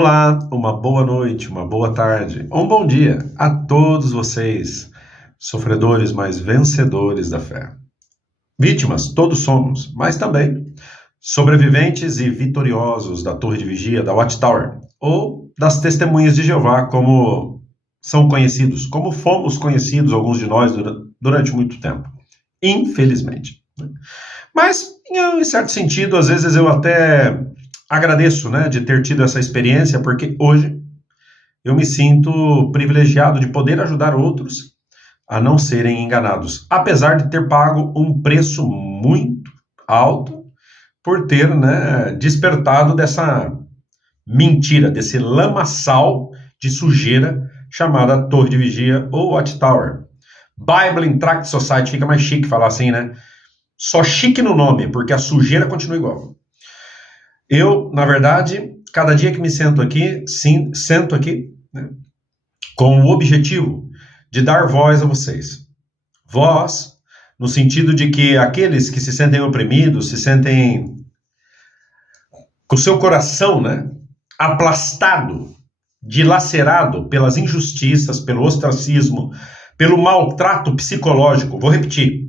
Olá, uma boa noite, uma boa tarde, um bom dia a todos vocês, sofredores, mas vencedores da fé. Vítimas, todos somos, mas também sobreviventes e vitoriosos da Torre de Vigia, da Watchtower, ou das Testemunhas de Jeová, como são conhecidos, como fomos conhecidos, alguns de nós, durante muito tempo, infelizmente. Mas, em certo sentido, às vezes eu até agradeço, de ter tido essa experiência, porque hoje eu me sinto privilegiado de poder ajudar outros a não serem enganados, apesar de ter pago um preço muito alto por ter, despertado dessa mentira, desse lamaçal de sujeira chamada Torre de Vigia ou Watchtower. Bible in Tract Society, fica mais chique falar assim, Só chique no nome, porque a sujeira continua igual. Eu, na verdade, cada dia que me sento aqui, com o objetivo de dar voz a vocês. Voz, no sentido de que aqueles que se sentem oprimidos, se sentem com o seu coração, aplastado, dilacerado pelas injustiças, pelo ostracismo, pelo maltrato psicológico. Vou repetir.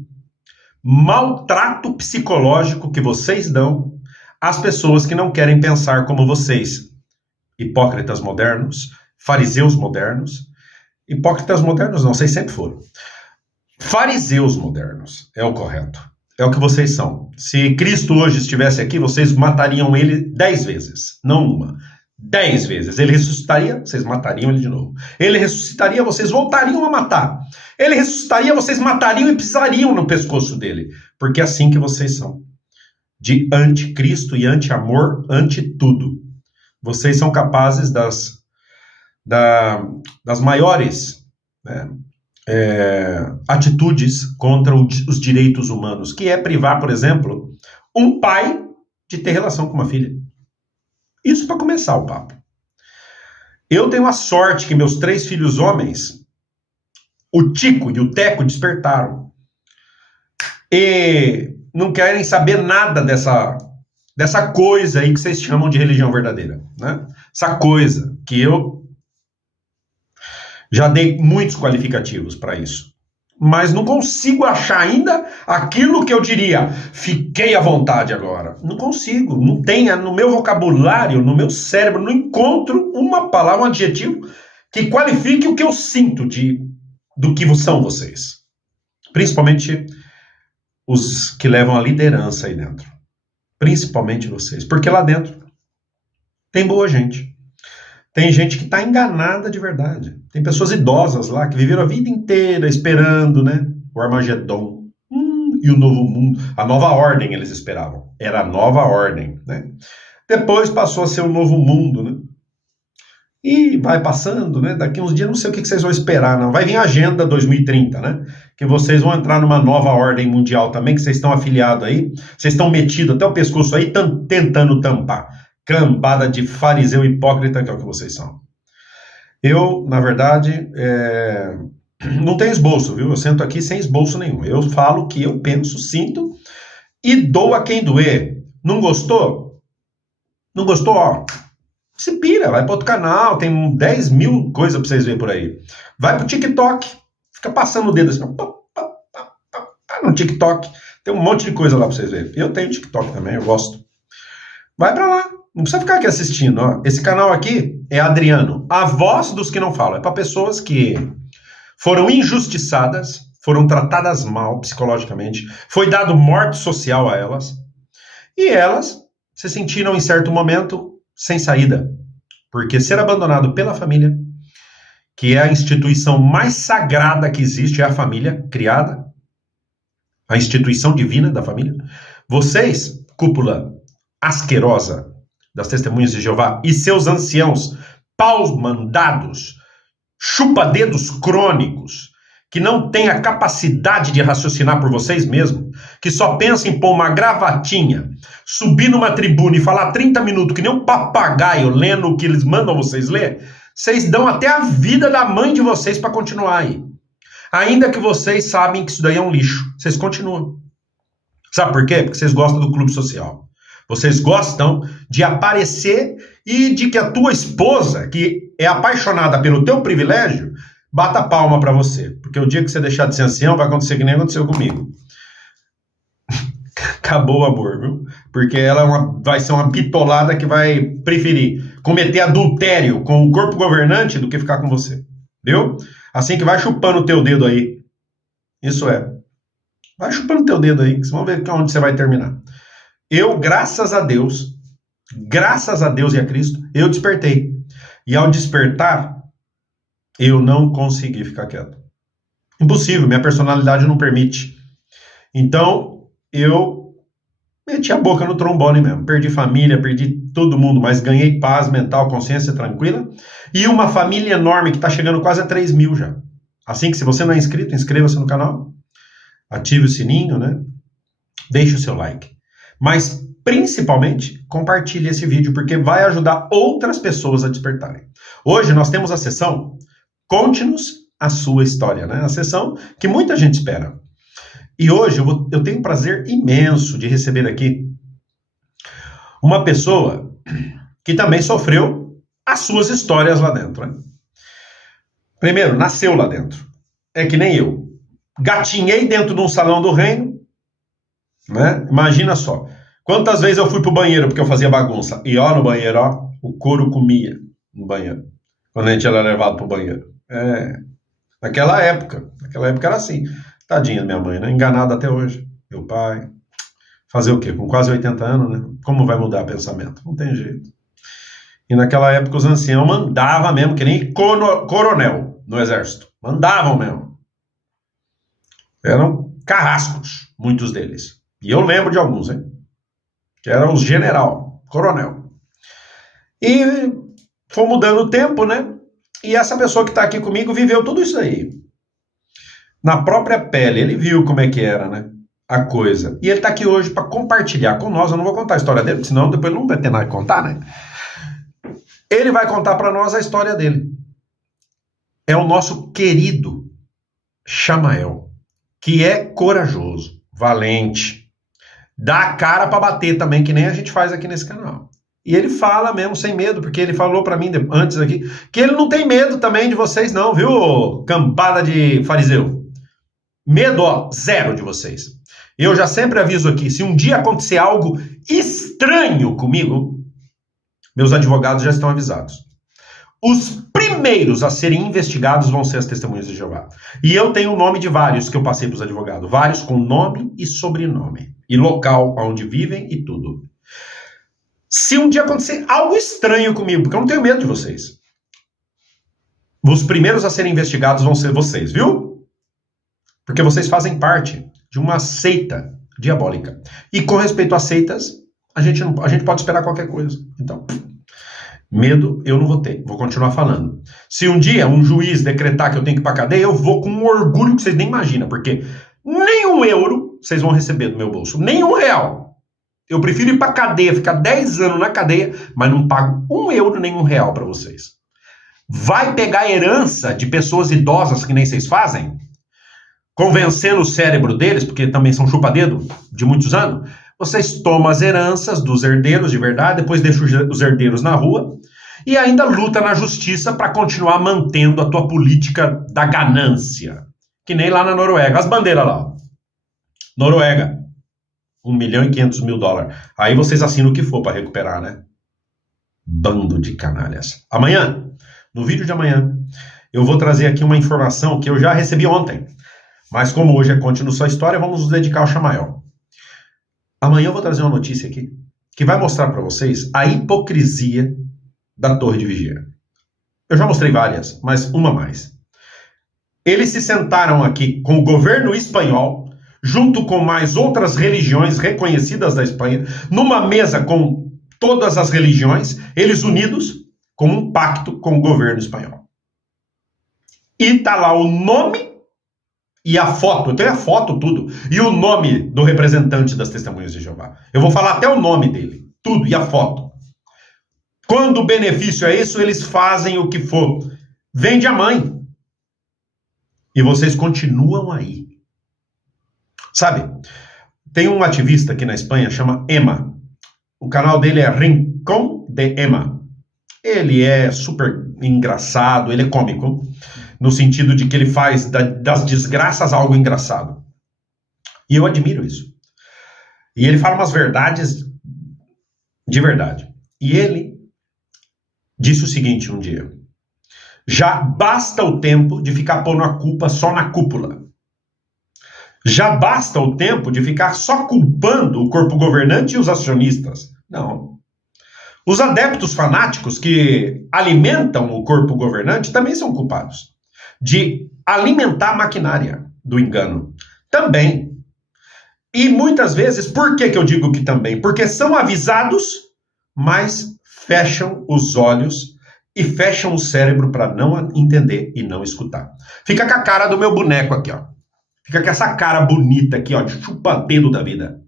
Maltrato psicológico que vocês dão às pessoas que não querem pensar como vocês. Hipócritas modernos, fariseus modernos. Hipócritas modernos não, vocês sempre foram. Fariseus modernos é o correto. É o que vocês são. Se Cristo hoje estivesse aqui, vocês matariam ele 10 vezes, não uma. 10 vezes. Ele ressuscitaria, vocês matariam ele de novo. Ele ressuscitaria, vocês voltariam a matar. Ele ressuscitaria, vocês matariam e pisariam no pescoço dele. Porque é assim que vocês são. De anticristo e anti-amor, anti-tudo. Vocês são capazes das maiores atitudes contra os direitos humanos, que é privar, por exemplo, um pai de ter relação com uma filha. Isso para começar o papo. Eu tenho a sorte que meus 3 filhos homens, o Tico e o Teco, despertaram. E não querem saber nada dessa coisa aí que vocês chamam de religião verdadeira. Essa coisa que eu já dei muitos qualificativos para isso. Mas não consigo achar ainda aquilo que eu diria, fiquei à vontade agora. Não consigo, não tem no meu vocabulário, no meu cérebro, não encontro uma palavra, um adjetivo que qualifique o que eu sinto do que são vocês. Principalmente os que levam a liderança aí dentro. Principalmente vocês, porque lá dentro tem boa gente. Tem gente que está enganada de verdade. Tem pessoas idosas lá que viveram a vida inteira esperando, o Armagedon e o novo mundo. A nova ordem eles esperavam. Era a nova ordem, Depois passou a ser o novo mundo, E vai passando, Daqui uns dias não sei o que vocês vão esperar, não. Vai vir a Agenda 2030, Que vocês vão entrar numa nova ordem mundial também, que vocês estão afiliados aí. Vocês estão metidos até o pescoço aí, tentando tampar. Cambada de fariseu hipócrita, que é o que vocês são. Eu, na verdade, não tenho esboço, viu? Eu sento aqui sem esboço nenhum. Eu falo o que eu penso, sinto e dou a quem doer. Não gostou? Não gostou, ó. Se pira, vai para outro canal, tem 10 mil coisas para vocês verem por aí. Vai pro TikTok, fica passando o dedo assim, no TikTok. Tem um monte de coisa lá para vocês verem. Eu tenho TikTok também, eu gosto. Vai para lá. Não precisa ficar aqui assistindo. Ó. Esse canal aqui é Adriano, a voz dos que não falam. É para pessoas que foram injustiçadas, foram tratadas mal psicologicamente, foi dado morte social a elas, e elas se sentiram em certo momento sem saída. Porque ser abandonado pela família, que é a instituição mais sagrada que existe, é a família criada, a instituição divina da família. Vocês, cúpula asquerosa das Testemunhas de Jeová e seus anciãos, paus mandados, chupa-dedos crônicos, que não têm a capacidade de raciocinar por vocês mesmos, que só pensam em pôr uma gravatinha, subir numa tribuna e falar 30 minutos que nem um papagaio lendo o que eles mandam vocês ler, vocês dão até a vida da mãe de vocês para continuar aí. Ainda que vocês sabem que isso daí é um lixo, vocês continuam. Sabe por quê? Porque vocês gostam do clube social. Vocês gostam de aparecer e de que a tua esposa, que é apaixonada pelo teu privilégio, bata palma para você. Porque o dia que você deixar de ser ancião, vai acontecer que nem aconteceu comigo. Acabou o amor, viu? Porque ela vai ser uma bitolada que vai preferir cometer adultério com o corpo governante do que ficar com você. Viu? Assim que vai chupando o teu dedo aí. Isso é. Vai chupando o teu dedo aí, que vocês vão ver onde você vai terminar. Eu, graças a Deus e a Cristo, eu despertei. E ao despertar, eu não consegui ficar quieto. Impossível, minha personalidade não permite. Então, eu meti a boca no trombone mesmo. Perdi família, perdi todo mundo, mas ganhei paz mental, consciência tranquila. E uma família enorme que está chegando quase a 3 mil já. Assim que, se você não é inscrito, inscreva-se no canal. Ative o sininho, né? Deixe o seu like. Mas, principalmente, compartilhe esse vídeo, porque vai ajudar outras pessoas a despertarem. Hoje nós temos a sessão Conte-nos a sua história, né? A sessão que muita gente espera. E hoje eu tenho um prazer imenso de receber aqui uma pessoa que também sofreu as suas histórias lá dentro, né? Primeiro, nasceu lá dentro. É que nem eu. Gatinhei dentro de um salão do reino, né? Imagina só. Quantas vezes eu fui pro banheiro porque eu fazia bagunça. E ó, no banheiro, ó, o couro comia no banheiro. Quando a gente era levado pro banheiro. Naquela época era assim. Tadinha minha mãe, né? Enganada até hoje. Meu pai. Fazer o quê? Com quase 80 anos, né? Como vai mudar o pensamento? Não tem jeito. E naquela época os anciãos mandavam mesmo, que nem coronel no exército. Mandavam mesmo. Eram carrascos, muitos deles. E eu lembro de alguns, hein? Que eram os general, coronel. E foi mudando o tempo, né? E essa pessoa que está aqui comigo viveu tudo isso aí. Na própria pele, ele viu como é que era, né? A coisa. E ele está aqui hoje para compartilhar com nós. Eu não vou contar a história dele, senão depois não vai ter nada que contar, né? Ele vai contar para nós a história dele. É o nosso querido Chamael, que é corajoso, valente, dá a cara para bater também, que nem a gente faz aqui nesse canal. E ele fala mesmo sem medo, porque ele falou para mim antes aqui, que ele não tem medo também de vocês não, viu, cambada de fariseu? Medo, ó, zero de vocês. Eu já sempre aviso aqui, se um dia acontecer algo estranho comigo, meus advogados já estão avisados. Os primeiros a serem investigados vão ser as testemunhas de Jeová. E eu tenho o nome de vários que eu passei para os advogados. Vários com nome e sobrenome. E local onde vivem e tudo. Se um dia acontecer algo estranho comigo, porque eu não tenho medo de vocês, os primeiros a serem investigados vão ser vocês, viu? Porque vocês fazem parte de uma seita diabólica. E com respeito a seitas, a gente pode esperar qualquer coisa. Então, medo eu não vou ter, vou continuar falando. Se um dia um juiz decretar que eu tenho que ir pra cadeia, eu vou com um orgulho que vocês nem imaginam, porque nem €1 vocês vão receber do meu bolso, nem R$1. Eu prefiro ir pra cadeia, ficar 10 anos na cadeia, mas não pago €1 nem R$1 pra vocês. Vai pegar herança de pessoas idosas que nem vocês fazem, convencendo o cérebro deles, porque também são chupa-dedo de muitos anos. Vocês tomam as heranças dos herdeiros de verdade, depois deixam os herdeiros na rua e ainda luta na justiça para continuar mantendo a tua política da ganância. Que nem lá na Noruega. As bandeiras lá. Ó. Noruega. $1.500.000. Aí vocês assinam o que for para recuperar, né? Bando de canalhas. Amanhã, no vídeo de amanhã, eu vou trazer aqui uma informação que eu já recebi ontem. Mas como hoje é Conte-nos sua história, vamos nos dedicar ao Chamael. Amanhã eu vou trazer uma notícia aqui que vai mostrar para vocês a hipocrisia da Torre de Vigia. Eu já mostrei várias, mas uma mais. Eles se sentaram aqui com o governo espanhol, junto com mais outras religiões reconhecidas da Espanha, numa mesa com todas as religiões, eles unidos, com um pacto com o governo espanhol. E tá lá o nome e a foto, eu tenho a foto, tudo, e o nome do representante das Testemunhas de Jeová. Eu vou falar até o nome dele, tudo, e a foto. Quando o benefício é isso, eles fazem o que for. Vende a mãe. E vocês continuam aí. Sabe, tem um ativista aqui na Espanha, chama Emma. O canal dele é Rincón de Emma. Ele é super engraçado, ele é cômico, no sentido de que ele faz das desgraças algo engraçado. E eu admiro isso. E ele fala umas verdades de verdade. E ele disse o seguinte um dia: já basta o tempo de ficar pondo a culpa só na cúpula. Já basta o tempo de ficar só culpando o corpo governante e os acionistas. Não. Os adeptos fanáticos que alimentam o corpo governante também são culpados de alimentar a maquinária do engano. Também. E muitas vezes, por que eu digo que também? Porque são avisados, mas fecham os olhos e fecham o cérebro para não entender e não escutar. Fica com a cara do meu boneco aqui, ó. Fica com essa cara bonita aqui, ó, de chupa-dedo da vida.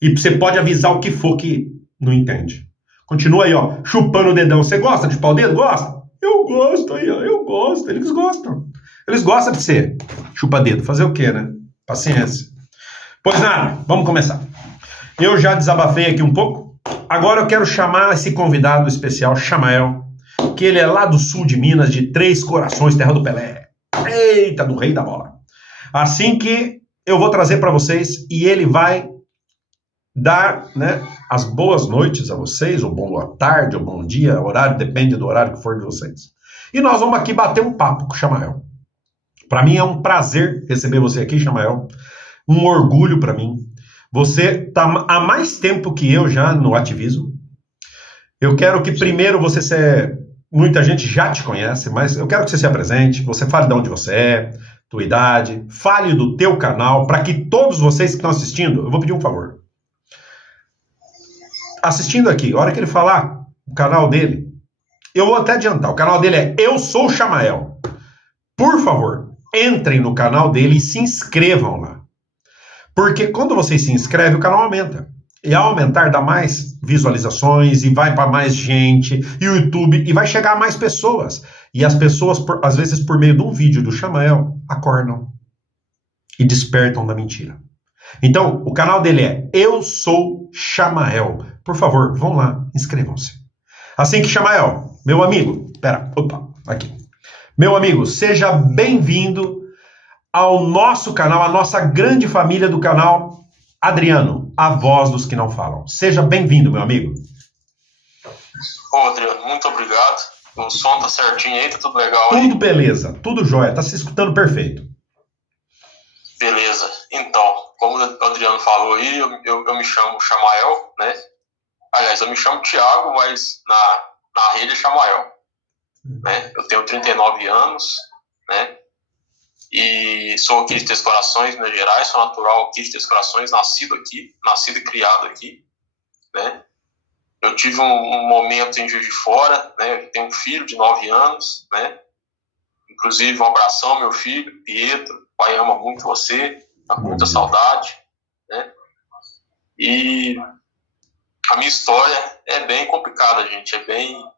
E você pode avisar o que for que não entende. Continua aí, ó, chupando o dedão. Você gosta de chupar o dedo? Gosta? Eu gosto aí, ó, eu gosto. Eles gostam. Eles gostam de ser chupa-dedo. Fazer o quê, né? Paciência. Pois nada, vamos começar. Eu já desabafei aqui um pouco. Agora eu quero chamar esse convidado especial, Chamael, que ele é lá do sul de Minas, de Três Corações, terra do Pelé. Eita, do rei da bola. Assim que eu vou trazer para vocês e ele vai dar, né, as boas noites a vocês, ou boa tarde, ou bom dia, horário, depende do horário que for de vocês. E nós vamos aqui bater um papo com o Chamael. Para mim é um prazer receber você aqui, Chamael. Um orgulho para mim. Você está há mais tempo que eu já no ativismo. Eu quero que primeiro muita gente já te conhece, mas eu quero que você se apresente, você fale de onde você é, tua idade, fale do teu canal, para que todos vocês que estão assistindo, eu vou pedir um favor. Assistindo aqui, a hora que ele falar o canal dele, eu vou até adiantar, o canal dele é Eu Sou Chamael. Por favor, entrem no canal dele e se inscrevam lá. Porque quando vocês se inscrevem, o canal aumenta. E ao aumentar, dá mais visualizações, e vai para mais gente, e o YouTube, e vai chegar a mais pessoas. E as pessoas, às vezes, por meio de um vídeo do Chamael, acordam e despertam da mentira. Então, o canal dele é Eu Sou Chamael. Por favor, vão lá, inscrevam-se. Assim que Chamael, meu amigo, aqui. Meu amigo, seja bem-vindo ao nosso canal, a nossa grande família do canal Adriano, a voz dos que não falam. Seja bem-vindo, meu amigo. Ô, Adriano, muito obrigado. O som tá certinho aí, tá tudo legal aí? Tudo aí? Beleza, tudo jóia, tá se escutando perfeito. Beleza. Então, como o Adriano falou aí, eu me chamo Chamael, né? Aliás, eu me chamo Thiago, mas na rede é Chamael. Né? Eu tenho 39 anos, né? E sou aqui de Três Corações, Minas Gerais, sou natural aqui de Três Corações, nascido e criado aqui, né? Eu tive um momento em Juiz de Fora, né? Eu tenho um filho de 9 anos, né? Inclusive, um abração, meu filho, Pietro, o pai ama muito você, tá com muita saudade, né? E a minha história é bem complicada, gente, é bem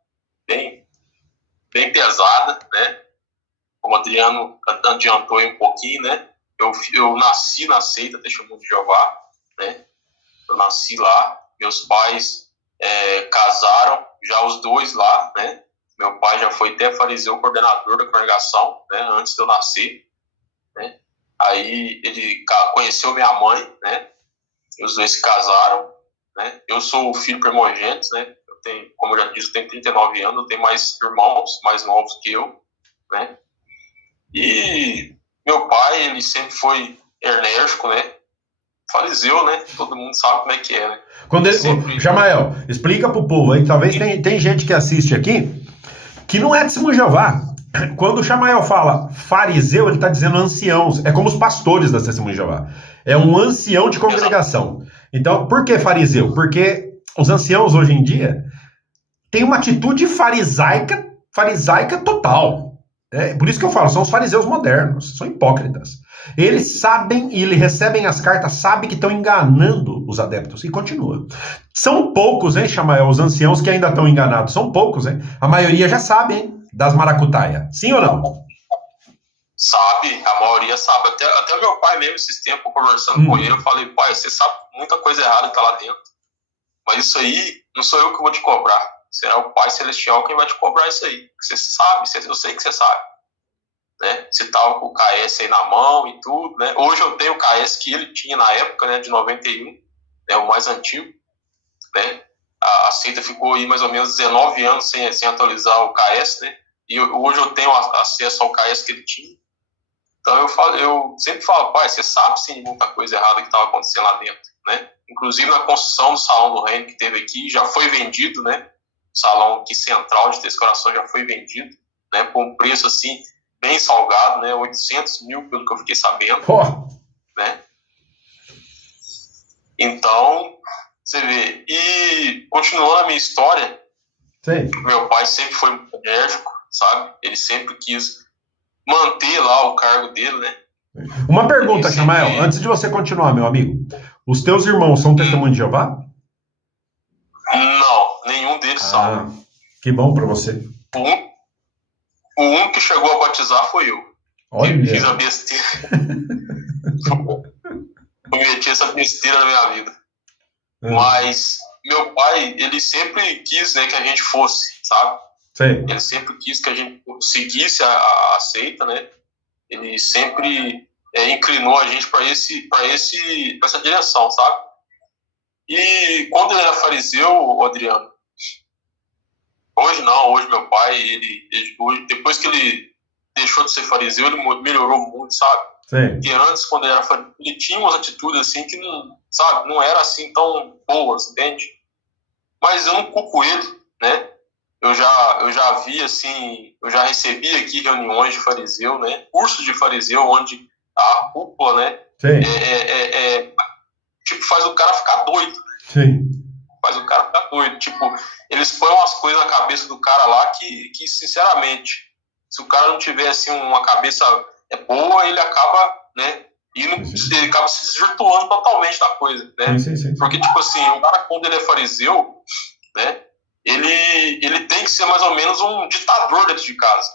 pesada, né? Como o Adriano adiantou aí um pouquinho, né? Eu nasci na seita Testemunho de Jeová, né? Eu nasci lá, meus pais casaram, já os dois lá, né? Meu pai já foi até fariseu, coordenador da congregação, né? Antes de eu nascer, né? Aí ele conheceu minha mãe, né? E os dois se casaram, né? Eu sou o filho primogênito, né? Como eu já disse, eu tenho 39 anos, eu tenho mais irmãos mais novos que eu, né? E meu pai, ele sempre foi enérgico, né? Fariseu, né? Todo mundo sabe como é que é, né? Chamael, explica pro povo aí, talvez tem gente que assiste aqui que não é Testemunho de Jeová. Quando o Chamael fala fariseu, ele está dizendo anciãos. É como os pastores da Testemunho de Jeová. É um ancião de congregação. Então, por que fariseu? Porque os anciãos hoje em dia têm uma atitude farisaica total. Por isso que eu falo, são os fariseus modernos, são hipócritas. Eles sabem e eles recebem as cartas, sabem que estão enganando os adeptos e continua. São poucos, hein, Chamael, os anciãos que ainda estão enganados, são poucos, hein? A maioria já sabe, hein, das maracutaia. Sim ou não? Sabe, a maioria sabe. Até o meu pai mesmo, esses tempos, conversando com ele, eu falei, pai, você sabe muita coisa errada que tá lá dentro. Mas isso aí, não sou eu que vou te cobrar. Será o Pai Celestial quem vai te cobrar isso aí. Você sabe, eu sei que você sabe. Né? Você estava com o KS aí na mão e tudo. Né? Hoje eu tenho o KS que ele tinha na época, né, de 91, né, o mais antigo. Né? A seita ficou aí mais ou menos 19 anos sem atualizar o KS, né? E hoje eu tenho acesso ao KS que ele tinha. Então eu sempre falo, pai, você sabe sim muita coisa errada que estava acontecendo lá dentro, né? Inclusive na construção do Salão do Reino que teve aqui, já foi vendido, né? O salão aqui central de Três Corações já foi vendido, né? Com um preço assim, bem salgado, né? 800 mil, pelo que eu fiquei sabendo. Pô. Né? Então, você vê. E continuando a minha história, Sim. Meu pai sempre foi muito enérgico, sabe? Ele sempre quis manter lá o cargo dele, né? Uma pergunta, Chamael, antes de você continuar, meu amigo. Os teus irmãos são testemunhos de Jeová? Não, nenhum deles são. Que bom pra você. O único que chegou a batizar foi eu. Olha. Fiz a besteira. Cometi essa besteira na minha vida. Mas meu pai, ele sempre quis, né, que a gente fosse, sabe? Sim. Ele sempre quis que a gente seguisse a seita, né? Ele sempre inclinou a gente para essa direção, sabe? E quando ele era fariseu, Adriano, hoje não, hoje meu pai, hoje, depois que ele deixou de ser fariseu, ele melhorou muito, sabe? Sim. E antes, quando ele era fariseu, ele tinha umas atitudes assim que não, sabe, não era assim tão boas, entende? Mas eu não culpo ele, né? Eu já vi assim, eu já recebi aqui reuniões de fariseu, né? Cursos de fariseu, onde a cúpula, né? Tipo, faz o cara ficar doido. Sim. Faz o cara ficar doido. Tipo, eles põem umas coisas na cabeça do cara lá que sinceramente, se o cara não tiver assim uma cabeça boa, ele acaba, né? Ele acaba se desvirtuando totalmente da coisa, né? Sim. Porque, tipo assim, o cara, quando ele é fariseu, né? Ele tem que ser mais ou menos um ditador dentro de casa.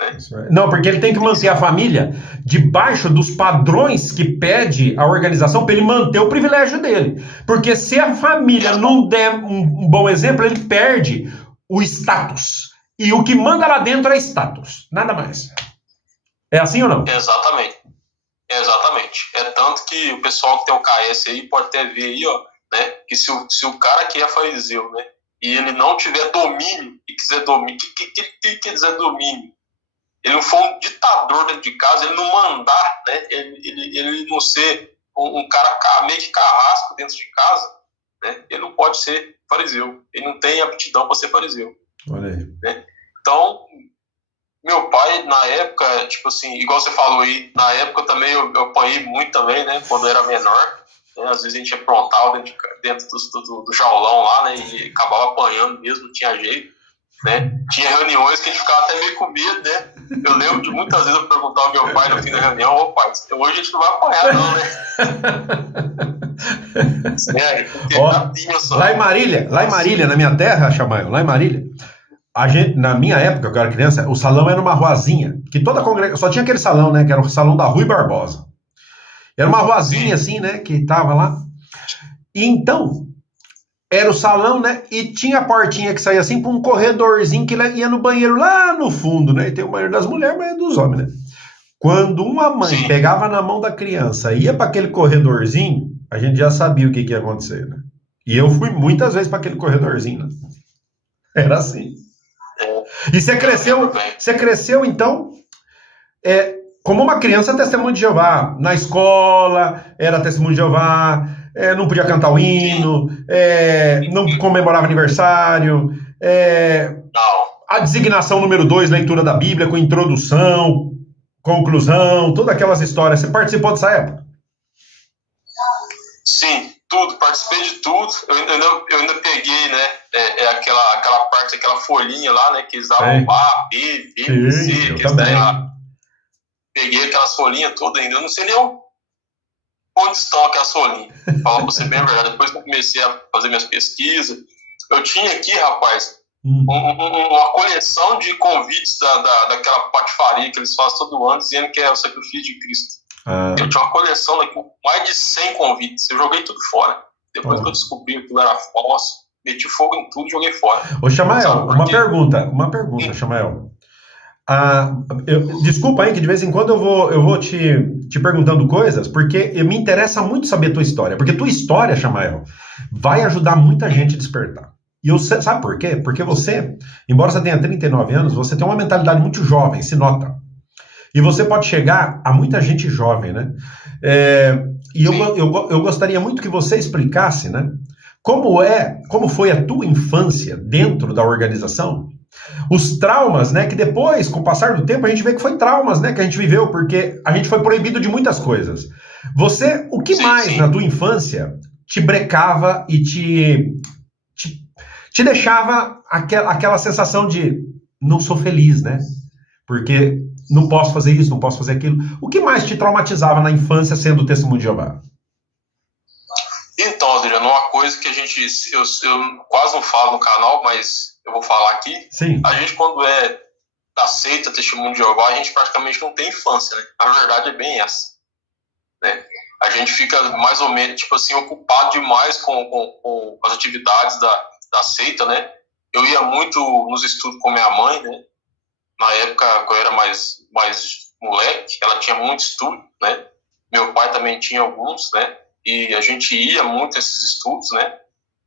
Né? Não, porque ele tem que manter a família debaixo dos padrões que pede a organização para ele manter o privilégio dele. Porque se a família não der um bom exemplo, ele perde o status. E o que manda lá dentro é status, nada mais. É assim ou não? Exatamente. É tanto que o pessoal que tem o KS aí pode até ver aí, ó, né, que se o cara que é fariseu, né, e ele não tiver domínio e quiser domínio, o que quer dizer domínio? Ele não for um ditador dentro de casa, ele não mandar, né, ele não ser um cara meio que carrasco dentro de casa, né, ele não pode ser fariseu, ele não tem aptidão para ser fariseu. Olha aí. Né? Então, meu pai, na época, tipo assim, igual você falou aí, na época também eu apanhei muito também, né, quando eu era menor. Né, às vezes a gente aprontava dentro do jaulão lá, né, e acabava apanhando mesmo, não tinha jeito. Né? Tinha reuniões que a gente ficava até meio com medo, né? Eu lembro de muitas vezes eu perguntar ao meu pai no fim da reunião: ô pai, hoje a gente não vai apanhar, não, né? Sério, porque lá em Marília, na minha terra, Chamael, lá em Marília, na minha época, que eu era criança, o salão era uma ruazinha, que toda congregação, só tinha aquele salão, né, que era o salão da Rui Barbosa. Era uma ruazinha assim, né, que tava lá. E então, era o salão, né, e tinha a portinha que saía assim para um corredorzinho que ia no banheiro lá no fundo, né, e tem o banheiro das mulheres, o banheiro dos homens, né. Quando uma mãe pegava na mão da criança e ia para aquele corredorzinho, a gente já sabia o que ia acontecer, né. E eu fui muitas vezes para aquele corredorzinho, né. Era assim. E você cresceu então, como uma criança testemunho de Jeová, na escola, era testemunho de Jeová, não podia cantar o hino, não comemorava aniversário, a designação número 2, leitura da Bíblia, com introdução, conclusão, todas aquelas histórias. Você participou dessa época? Sim, tudo, participei de tudo. Eu ainda peguei, né, aquela parte, aquela folhinha lá, né, que eles davam A, B, C, que eles davam lá. Peguei aquelas folhinhas todas ainda, eu não sei nem onde estão aquelas folhinhas, pra falar pra você bem a verdade. Depois que eu comecei a fazer minhas pesquisas, eu tinha aqui, rapaz, uma coleção de convites daquela patifaria que eles fazem todo ano, dizendo que é o sacrifício de Cristo. Eu tinha uma coleção daqui com mais de 100 convites, eu joguei tudo fora. Depois que eu descobri que aquilo era falso, meti fogo em tudo e joguei fora. Ô, Chamael, uma pergunta, Chamael. Desculpa aí que de vez em quando eu vou te perguntando coisas, porque me interessa muito saber tua história. Porque tua história, Chamael, vai ajudar muita gente a despertar. E sabe por quê? Porque você, embora você tenha 39 anos, você tem uma mentalidade muito jovem, se nota. E você pode chegar a muita gente jovem, né? E eu gostaria muito que você explicasse, né? Como foi a tua infância dentro da organização? Os traumas, né? Que depois, com o passar do tempo, a gente vê que foi traumas, né? Que a gente viveu, porque a gente foi proibido de muitas coisas. O que mais na tua infância te brecava e te deixava aquela sensação de não sou feliz, né? Porque não posso fazer isso, não posso fazer aquilo. O que mais te traumatizava na infância sendo testemunho de Jeová? Então, Adriano, uma coisa que eu quase não falo no canal, mas eu vou falar aqui. Sim. A gente, quando é da seita testemunho de Jeová, a gente praticamente não tem infância, né? A verdade é bem essa, né? A gente fica mais ou menos, tipo assim, ocupado demais com as atividades da seita, né? Eu ia muito nos estudos com minha mãe, né? Na época que eu era mais moleque, ela tinha muito estudo, né? Meu pai também tinha alguns, né? E a gente ia muito a esses estudos, né?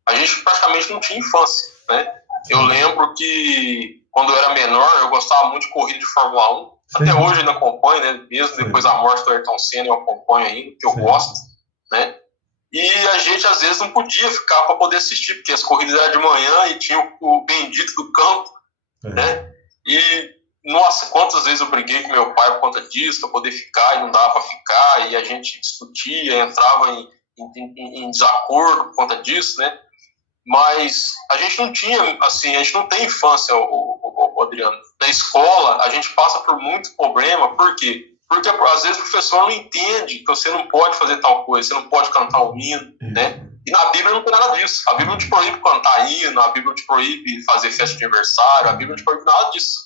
A gente praticamente não tinha infância, né? Eu lembro que quando eu era menor, eu gostava muito de corrida de Fórmula 1. Sim. Até hoje eu ainda acompanho, né? Mesmo depois da morte do Ayrton Senna, eu acompanho ainda, que eu gosto, né? E a gente, às vezes, não podia ficar para poder assistir, porque as corridas eram de manhã e tinha o bendito do campo, né? E, nossa, quantas vezes eu briguei com meu pai por conta disso, para poder ficar e não dava para ficar, e a gente discutia, entrava em desacordo por conta disso, né? Mas a gente não tinha, assim, a gente não tem infância, o Adriano. Na escola, a gente passa por muito problema, por quê? Porque às vezes o professor não entende que você não pode fazer tal coisa, você não pode cantar um hino, né? E na Bíblia não tem nada disso. A Bíblia não te proíbe cantar hino, a Bíblia não te proíbe fazer festa de aniversário, a Bíblia não te proíbe nada disso.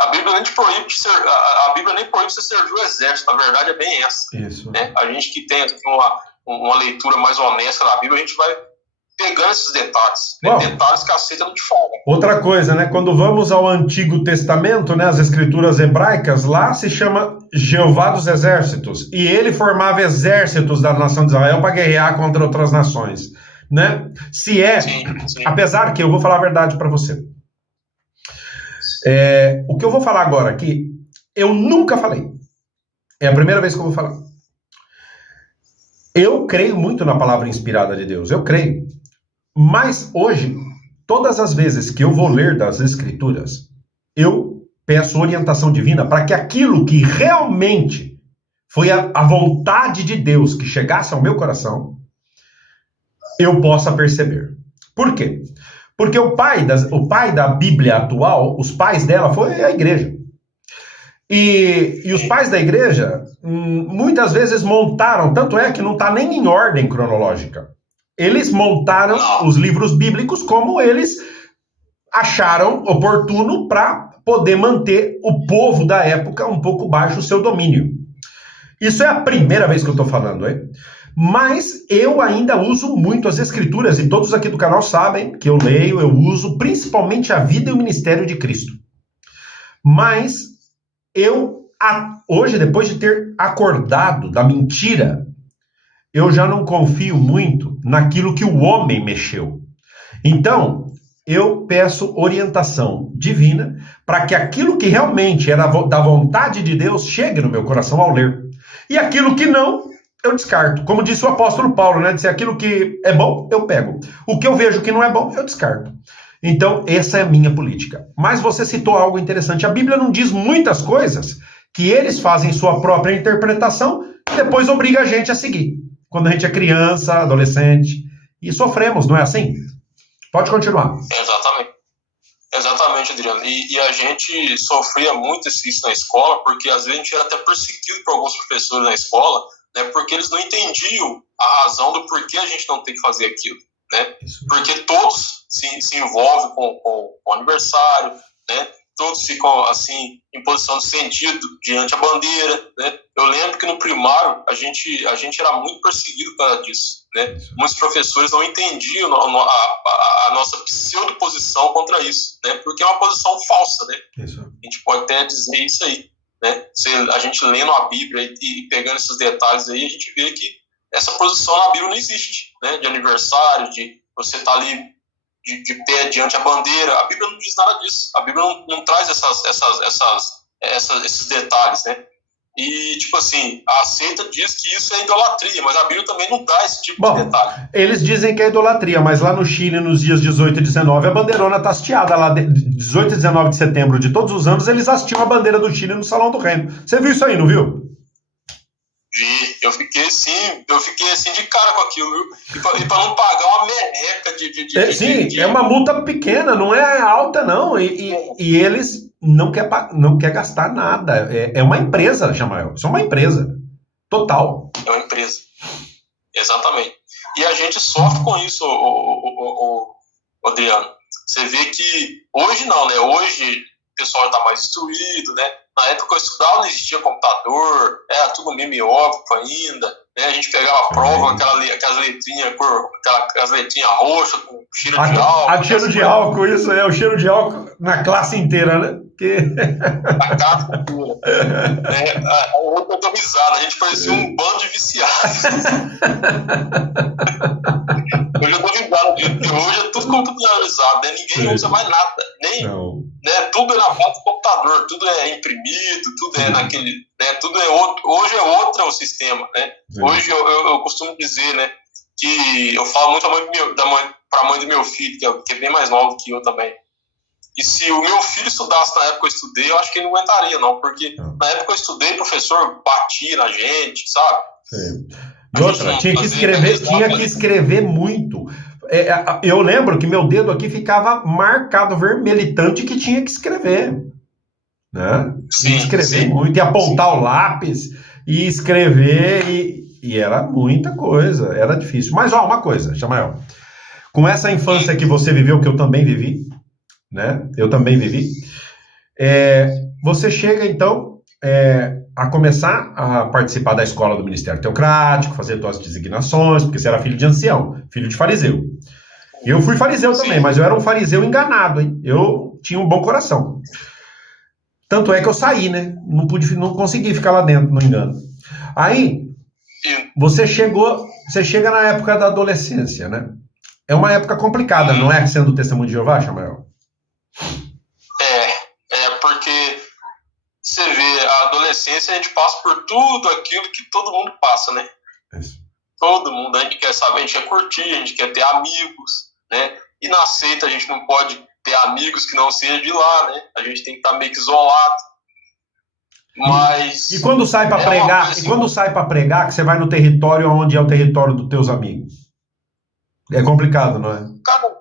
A Bíblia nem proíbe você servir o exército, a verdade é bem essa. Isso. Né? A gente que tem uma leitura mais honesta da Bíblia, a gente vai pegando esses detalhes, né? Detalhes que a seita não te fala. Outra coisa, né? Quando vamos ao Antigo Testamento, né, as escrituras hebraicas, lá se chama Jeová dos Exércitos, e ele formava exércitos da nação de Israel para guerrear contra outras nações, né? Sim. Apesar que eu vou falar a verdade para você. O que eu vou falar agora aqui, eu nunca falei. É a primeira vez que eu vou falar. Eu creio muito na palavra inspirada de Deus, eu creio. Mas hoje, todas as vezes que eu vou ler das Escrituras, eu peço orientação divina para que aquilo que realmente foi a vontade de Deus que chegasse ao meu coração, eu possa perceber. Por quê? Porque o pai da Bíblia atual, os pais dela, foi a igreja. E os pais da igreja, muitas vezes montaram, tanto é que não está nem em ordem cronológica. Eles montaram os livros bíblicos como eles acharam oportuno para poder manter o povo da época um pouco baixo o seu domínio. Isso é a primeira vez que eu estou falando, hein? Mas eu ainda uso muito as escrituras, e todos aqui do canal sabem que eu leio, eu uso principalmente a vida e o ministério de Cristo. Mas hoje, depois de ter acordado da mentira, eu já não confio muito naquilo que o homem mexeu. Então, eu peço orientação divina para que aquilo que realmente era da vontade de Deus chegue no meu coração ao ler. E aquilo que não, eu descarto. Como disse o apóstolo Paulo, né? Disse, aquilo que é bom, eu pego. O que eu vejo que não é bom, eu descarto. Então, essa é a minha política. Mas você citou algo interessante. A Bíblia não diz muitas coisas que eles fazem sua própria interpretação e depois obriga a gente a seguir. Quando a gente é criança, adolescente, e sofremos, não é assim? Pode continuar. Exatamente, Adriano. E a gente sofria muito isso na escola, porque às vezes a gente era até perseguido por alguns professores na escola, né, porque eles não entendiam a razão do porquê a gente não tem que fazer aquilo, né? Porque todos se envolvem com o aniversário, né? todos ficam assim em posição de sentido diante da bandeira, né? Eu lembro que no primário a gente era muito perseguido por causa disso, né? Muitos professores não entendiam a nossa pseudo-posição contra isso, né? Porque é uma posição falsa, né? Isso. A gente pode até dizer isso aí, né? A gente lendo a Bíblia e pegando esses detalhes aí, a gente vê que essa posição na Bíblia não existe, né? De aniversário, de você estar ali de pé diante da bandeira. A Bíblia não diz nada disso. A Bíblia não traz esses detalhes, né? E, tipo assim, a seita diz que isso é idolatria, mas a Bíblia também não dá esse tipo de detalhe. Eles dizem que é idolatria, mas lá no Chile, nos dias 18 e 19, a bandeirona tá hasteada lá, 18 e 19 de setembro de todos os anos, eles hasteam a bandeira do Chile no Salão do Reino. Você viu isso aí, não viu? Vi, eu fiquei assim de cara com aquilo, viu? E pra não pagar uma merreca Sim, é uma multa pequena, não é alta, não. E eles não quer gastar nada. É uma empresa, Jamael. Isso é uma empresa. Total. É uma empresa. Exatamente. E a gente sofre com isso, Adriano. Você vê que hoje não, né? Hoje o pessoal já está mais instruído, né? Na época que eu estudava não existia computador, era tudo mimeógrafo ainda, né? A gente pegava a prova, aquelas letrinhas roxas com cheiro de álcool. Cheiro de álcool, isso é o cheiro de álcool na classe inteira, né? A classe inteira. Eu tô risada, a gente parecia um bando de viciados. Hoje eu tô risada disso, porque hoje é tudo computadorizado, né? Ninguém usa mais nada, né? Tudo é na base do computador, tudo é imprimido, tudo é naquele, né? Tudo é outro. Hoje é outro o sistema, né? Sim. Hoje eu costumo dizer, né, que eu falo muito para a mãe do meu filho, que é bem mais nova que eu também. E se o meu filho estudasse na época que eu estudei, eu acho que ele não aguentaria, não, porque na época que eu estudei, o professor batia na gente, sabe? Sim. E outra, tinha que escrever muito. Eu lembro que meu dedo aqui ficava marcado vermelhitante que tinha que escrever, né? Sim, escrever muito, e apontar o lápis, e escrever, e era muita coisa, era difícil. Mas, uma coisa, Jamael, com essa infância que você viveu, que eu também vivi, né? Eu também vivi, você chega, então, a começar a participar da escola do Ministério Teocrático, fazer suas designações, porque você era filho de ancião, filho de fariseu. Eu fui fariseu também, mas eu era um fariseu enganado, hein? Eu tinha um bom coração. Tanto é que eu saí, né? Não consegui ficar lá dentro, no engano. Aí, você chega na época da adolescência, né? É uma época complicada, não é? Sendo testemunho de Jeová, Jamael? Porque você vê, a adolescência, a gente passa por tudo aquilo que todo mundo passa, né? Isso. Todo mundo, a gente quer saber, a gente quer curtir, a gente quer ter amigos, né? E na seita a gente não pode ter amigos que não sejam de lá, né? A gente tem que estar meio que isolado. Mas... E quando sai para pregar, assim, quando sai para pregar, que você vai no território onde é o território dos teus amigos? É complicado, não é? Cara,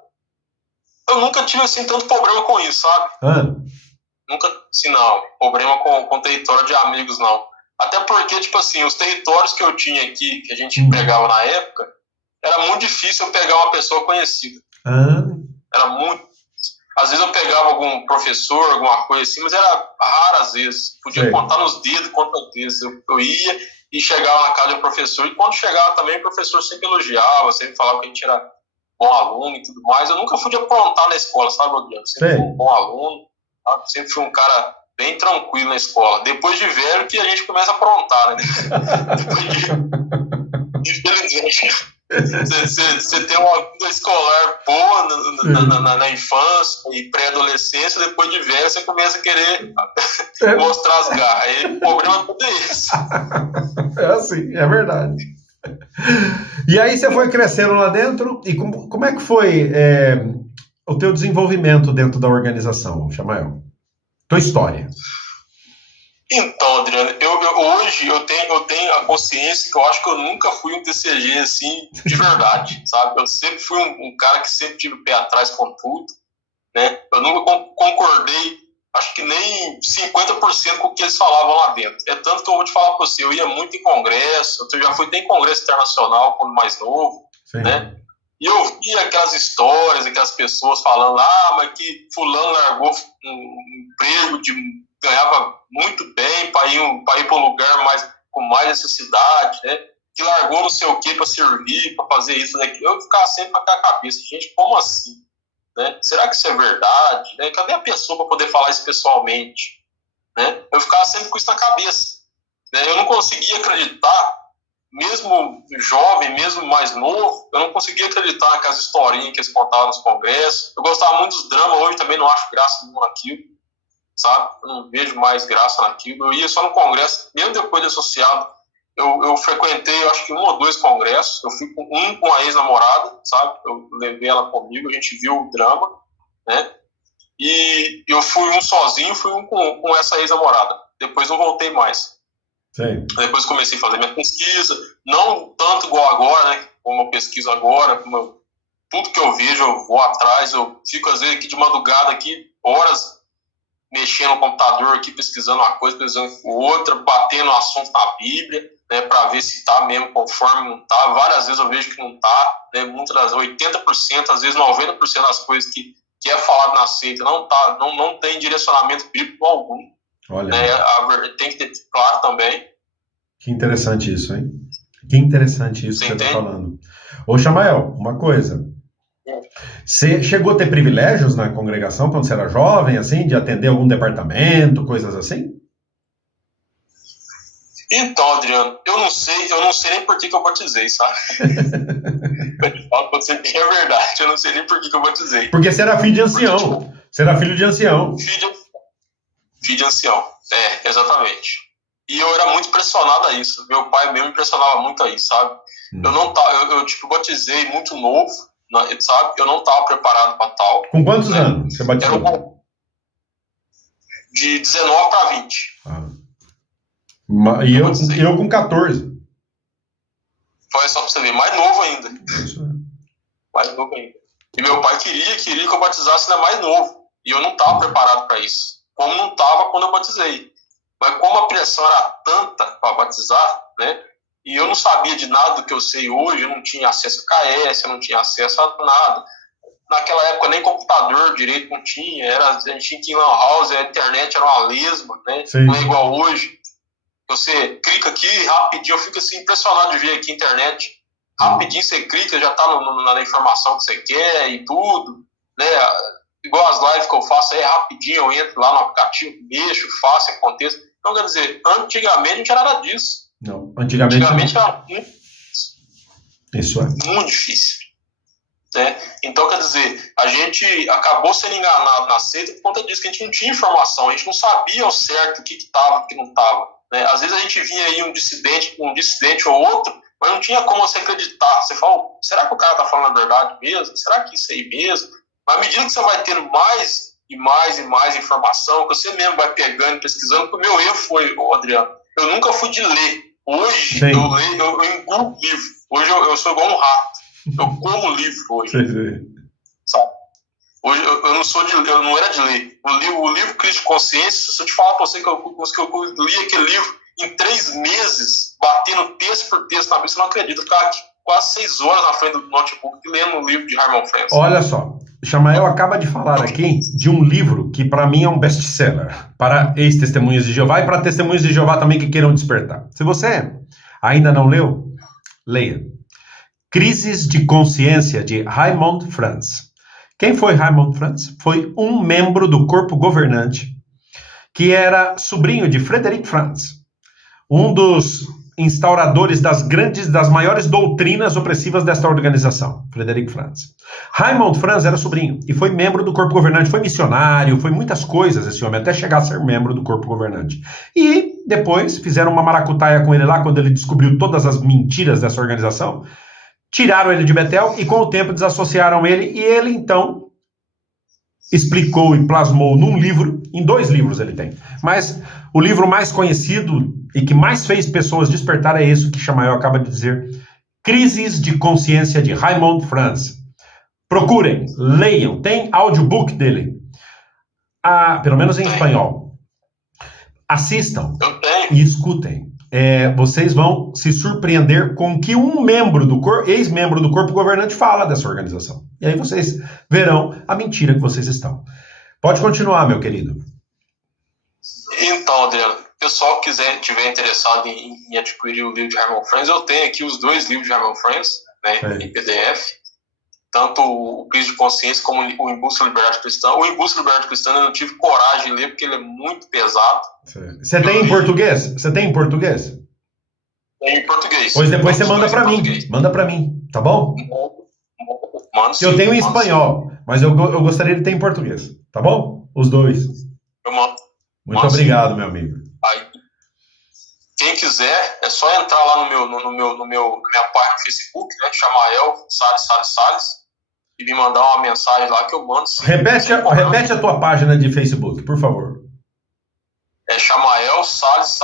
eu nunca tive, assim, tanto problema com isso, sabe? Nunca, assim, não. Problema com território de amigos, não. Até porque, tipo assim, os territórios que eu tinha aqui, que a gente pregava na época, era muito difícil eu pegar uma pessoa conhecida. Era muito. Às vezes eu pegava algum professor, alguma coisa assim, mas era raro às vezes. Podia contar nos dedos quantas vezes eu ia e chegava na casa do professor. E quando chegava também, o professor sempre elogiava, sempre falava que a gente era bom aluno e tudo mais. Eu nunca fui de aprontar na escola, sabe, Rodrigo? Sempre fui um bom aluno, sabe? Sempre fui um cara bem tranquilo na escola. Depois de velho que a gente começa a aprontar, né? Infelizmente, você tem uma vida escolar boa na infância e pré-adolescência, depois de velho você começa a querer mostrar as garras. Aí o problema é tudo isso. É assim, é verdade. E aí você foi crescendo lá dentro, e como é que foi o teu desenvolvimento dentro da organização, Jamael? Tua história. Então, Adriano, hoje eu tenho a consciência que eu acho que eu nunca fui um TCG assim, de verdade, sabe? Eu sempre fui um cara que sempre tive o pé atrás com tudo, né? Eu nunca concordei, acho que nem 50% com o que eles falavam lá dentro. É tanto que eu vou te falar para você, eu ia muito em congresso, eu já fui até em congresso internacional quando mais novo, né? E eu vi aquelas histórias, aquelas pessoas falando, mas que fulano largou um emprego, ganhava muito bem para ir para um lugar com mais necessidade, né? Que largou não sei o que para servir, para fazer isso, né? Eu ficava sempre com aquela cabeça, gente, como assim? Né? Será que isso é verdade? Né? Cadê a pessoa para poder falar isso pessoalmente? Né? Eu ficava sempre com isso na cabeça. Né? Eu não conseguia acreditar, mesmo jovem, mesmo mais novo, eu não conseguia acreditar naquelas historinhas que eles contavam nos congressos. Eu gostava muito dos dramas, hoje também não acho graça nenhuma naquilo, sabe? Eu não vejo mais graça naquilo. Eu ia só no congresso, mesmo depois de associado, eu frequentei, eu acho que 1 ou 2 congressos. Eu fui com a ex-namorada, sabe? Eu levei ela comigo, a gente viu o drama, né? E eu fui um sozinho, fui um com essa ex-namorada. Depois não voltei mais. Sim. Depois comecei a fazer minha pesquisa, não tanto igual agora, né? Como eu pesquiso agora, tudo que eu vejo eu vou atrás, eu fico às vezes aqui de madrugada, aqui, horas mexendo no computador, aqui pesquisando uma coisa, pesquisando outra, batendo assunto na Bíblia, né, para ver se está mesmo conforme não está. Várias vezes eu vejo que não está, né, muitas das 80%, às vezes 90% das coisas que é falado na seita não tem direcionamento bíblico algum. Olha. Tem que ter claro também. Que interessante isso, hein? Que interessante isso que você está falando. Ô, Chamael, uma coisa. Você chegou a ter privilégios na congregação quando você era jovem, assim, de atender algum departamento, coisas assim? Então, Adriano, eu não sei nem por que eu batizei, sabe? Pode ser que é verdade, eu não sei nem por que eu batizei. Porque você era filho de ancião. Você era filho de ancião. Filho de ancião, exatamente. E eu era muito pressionado a isso. Meu pai mesmo me pressionava muito a isso, sabe? Eu batizei muito novo, sabe? Eu não estava preparado para tal. Com quantos anos você batizou? De 19 para 20. E eu com 14. Foi só para você ver, mais novo ainda. Isso. Mais novo ainda. E meu pai queria que eu batizasse ainda mais novo. E eu não estava preparado para isso. Como não estava quando eu batizei. Mas como a pressão era tanta para batizar, né? E eu não sabia de nada do que eu sei hoje, eu não tinha acesso a KS, eu não tinha acesso a nada. Naquela época nem computador direito não tinha, a gente tinha que ir em lan house, a internet era uma lesma, né? Sim. Não é igual hoje. Você clica aqui rapidinho, eu fico assim impressionado de ver aqui a internet. Rapidinho você clica, já está na informação que você quer e tudo, né? Igual as lives que eu faço, rapidinho eu entro lá no aplicativo, mexo, faço, aconteça. Então, quer dizer, antigamente não tinha nada disso. Não, antigamente era muito Isso é. Muito difícil. Né? Então, quer dizer, a gente acabou sendo enganado na seita por conta disso, que a gente não tinha informação, a gente não sabia ao certo o que estava e o que não estava. Né? Às vezes a gente vinha aí um dissidente ou outro, mas não tinha como você acreditar. Você fala, será que o cara está falando a verdade mesmo? Será que isso aí mesmo? Mas à medida que você vai tendo mais e mais informação, que você mesmo vai pegando, pesquisando, o meu erro foi, Adriano, eu nunca fui de ler. Hoje eu leio, eu engulo livro. Hoje eu sou igual um rato. Eu como livro hoje. Sabe? Hoje eu não era de ler. O livro Crise de Consciência, se eu te falar para você que eu li aquele livro em 3 meses, batendo texto por texto na cabeça, você não acredita. Eu ficava aqui quase 6 horas na frente do notebook lendo um livro de Herman Fraisse. Olha só, Chamael acaba de falar aqui de um livro que para mim é um best-seller para ex-testemunhas de Jeová e para testemunhas de Jeová também que queiram despertar. Se você ainda não leu, leia. Crises de Consciência, de Raymond Franz. Quem foi Raymond Franz? Foi um membro do corpo governante que era sobrinho de Frederic Franz, um dos instauradores das maiores doutrinas opressivas desta organização, Frederic Franz. Raymond Franz era sobrinho e foi membro do corpo governante, foi missionário, foi muitas coisas esse homem, até chegar a ser membro do corpo governante. E depois fizeram uma maracutaia com ele lá, quando ele descobriu todas as mentiras dessa organização, tiraram ele de Betel e com o tempo desassociaram ele, e ele então explicou e plasmou num livro, em 2 livros ele tem, mas o livro mais conhecido e que mais fez pessoas despertar é esse que Chamael acaba de dizer, Crises de Consciência, de Raymond Franz. Procurem, leiam, tem audiobook dele, pelo menos em espanhol. Assistam e escutem. vocês vão se surpreender com o que um membro do corpo, ex-membro do corpo governante fala dessa organização. E aí vocês verão a mentira que vocês estão. Pode continuar, meu querido. Então, Adriano, o pessoal que tiver interessado em adquirir o livro de Herman Friends, eu tenho aqui os 2 livros de Herman Friends, né, em PDF. Tanto o Crise de Consciência como o Em Busca da Liberdade Cristã. O Em Busca da Liberdade Cristã eu não tive coragem de ler porque ele é muito pesado. Você tem em português? Você tem em português? Tem em português. Pois depois você manda para mim. Manda para mim, tá bom? Mano, sim, eu tenho em espanhol, mas eu gostaria de ter em português, tá bom? Os 2. Eu mando. Muito obrigado, meu amigo. Aí, quem quiser, é só entrar lá na minha página no Facebook, né? Chamael Salles, e me mandar uma mensagem lá que eu mando. Repete a tua página de Facebook, por favor. É Chamael Salles.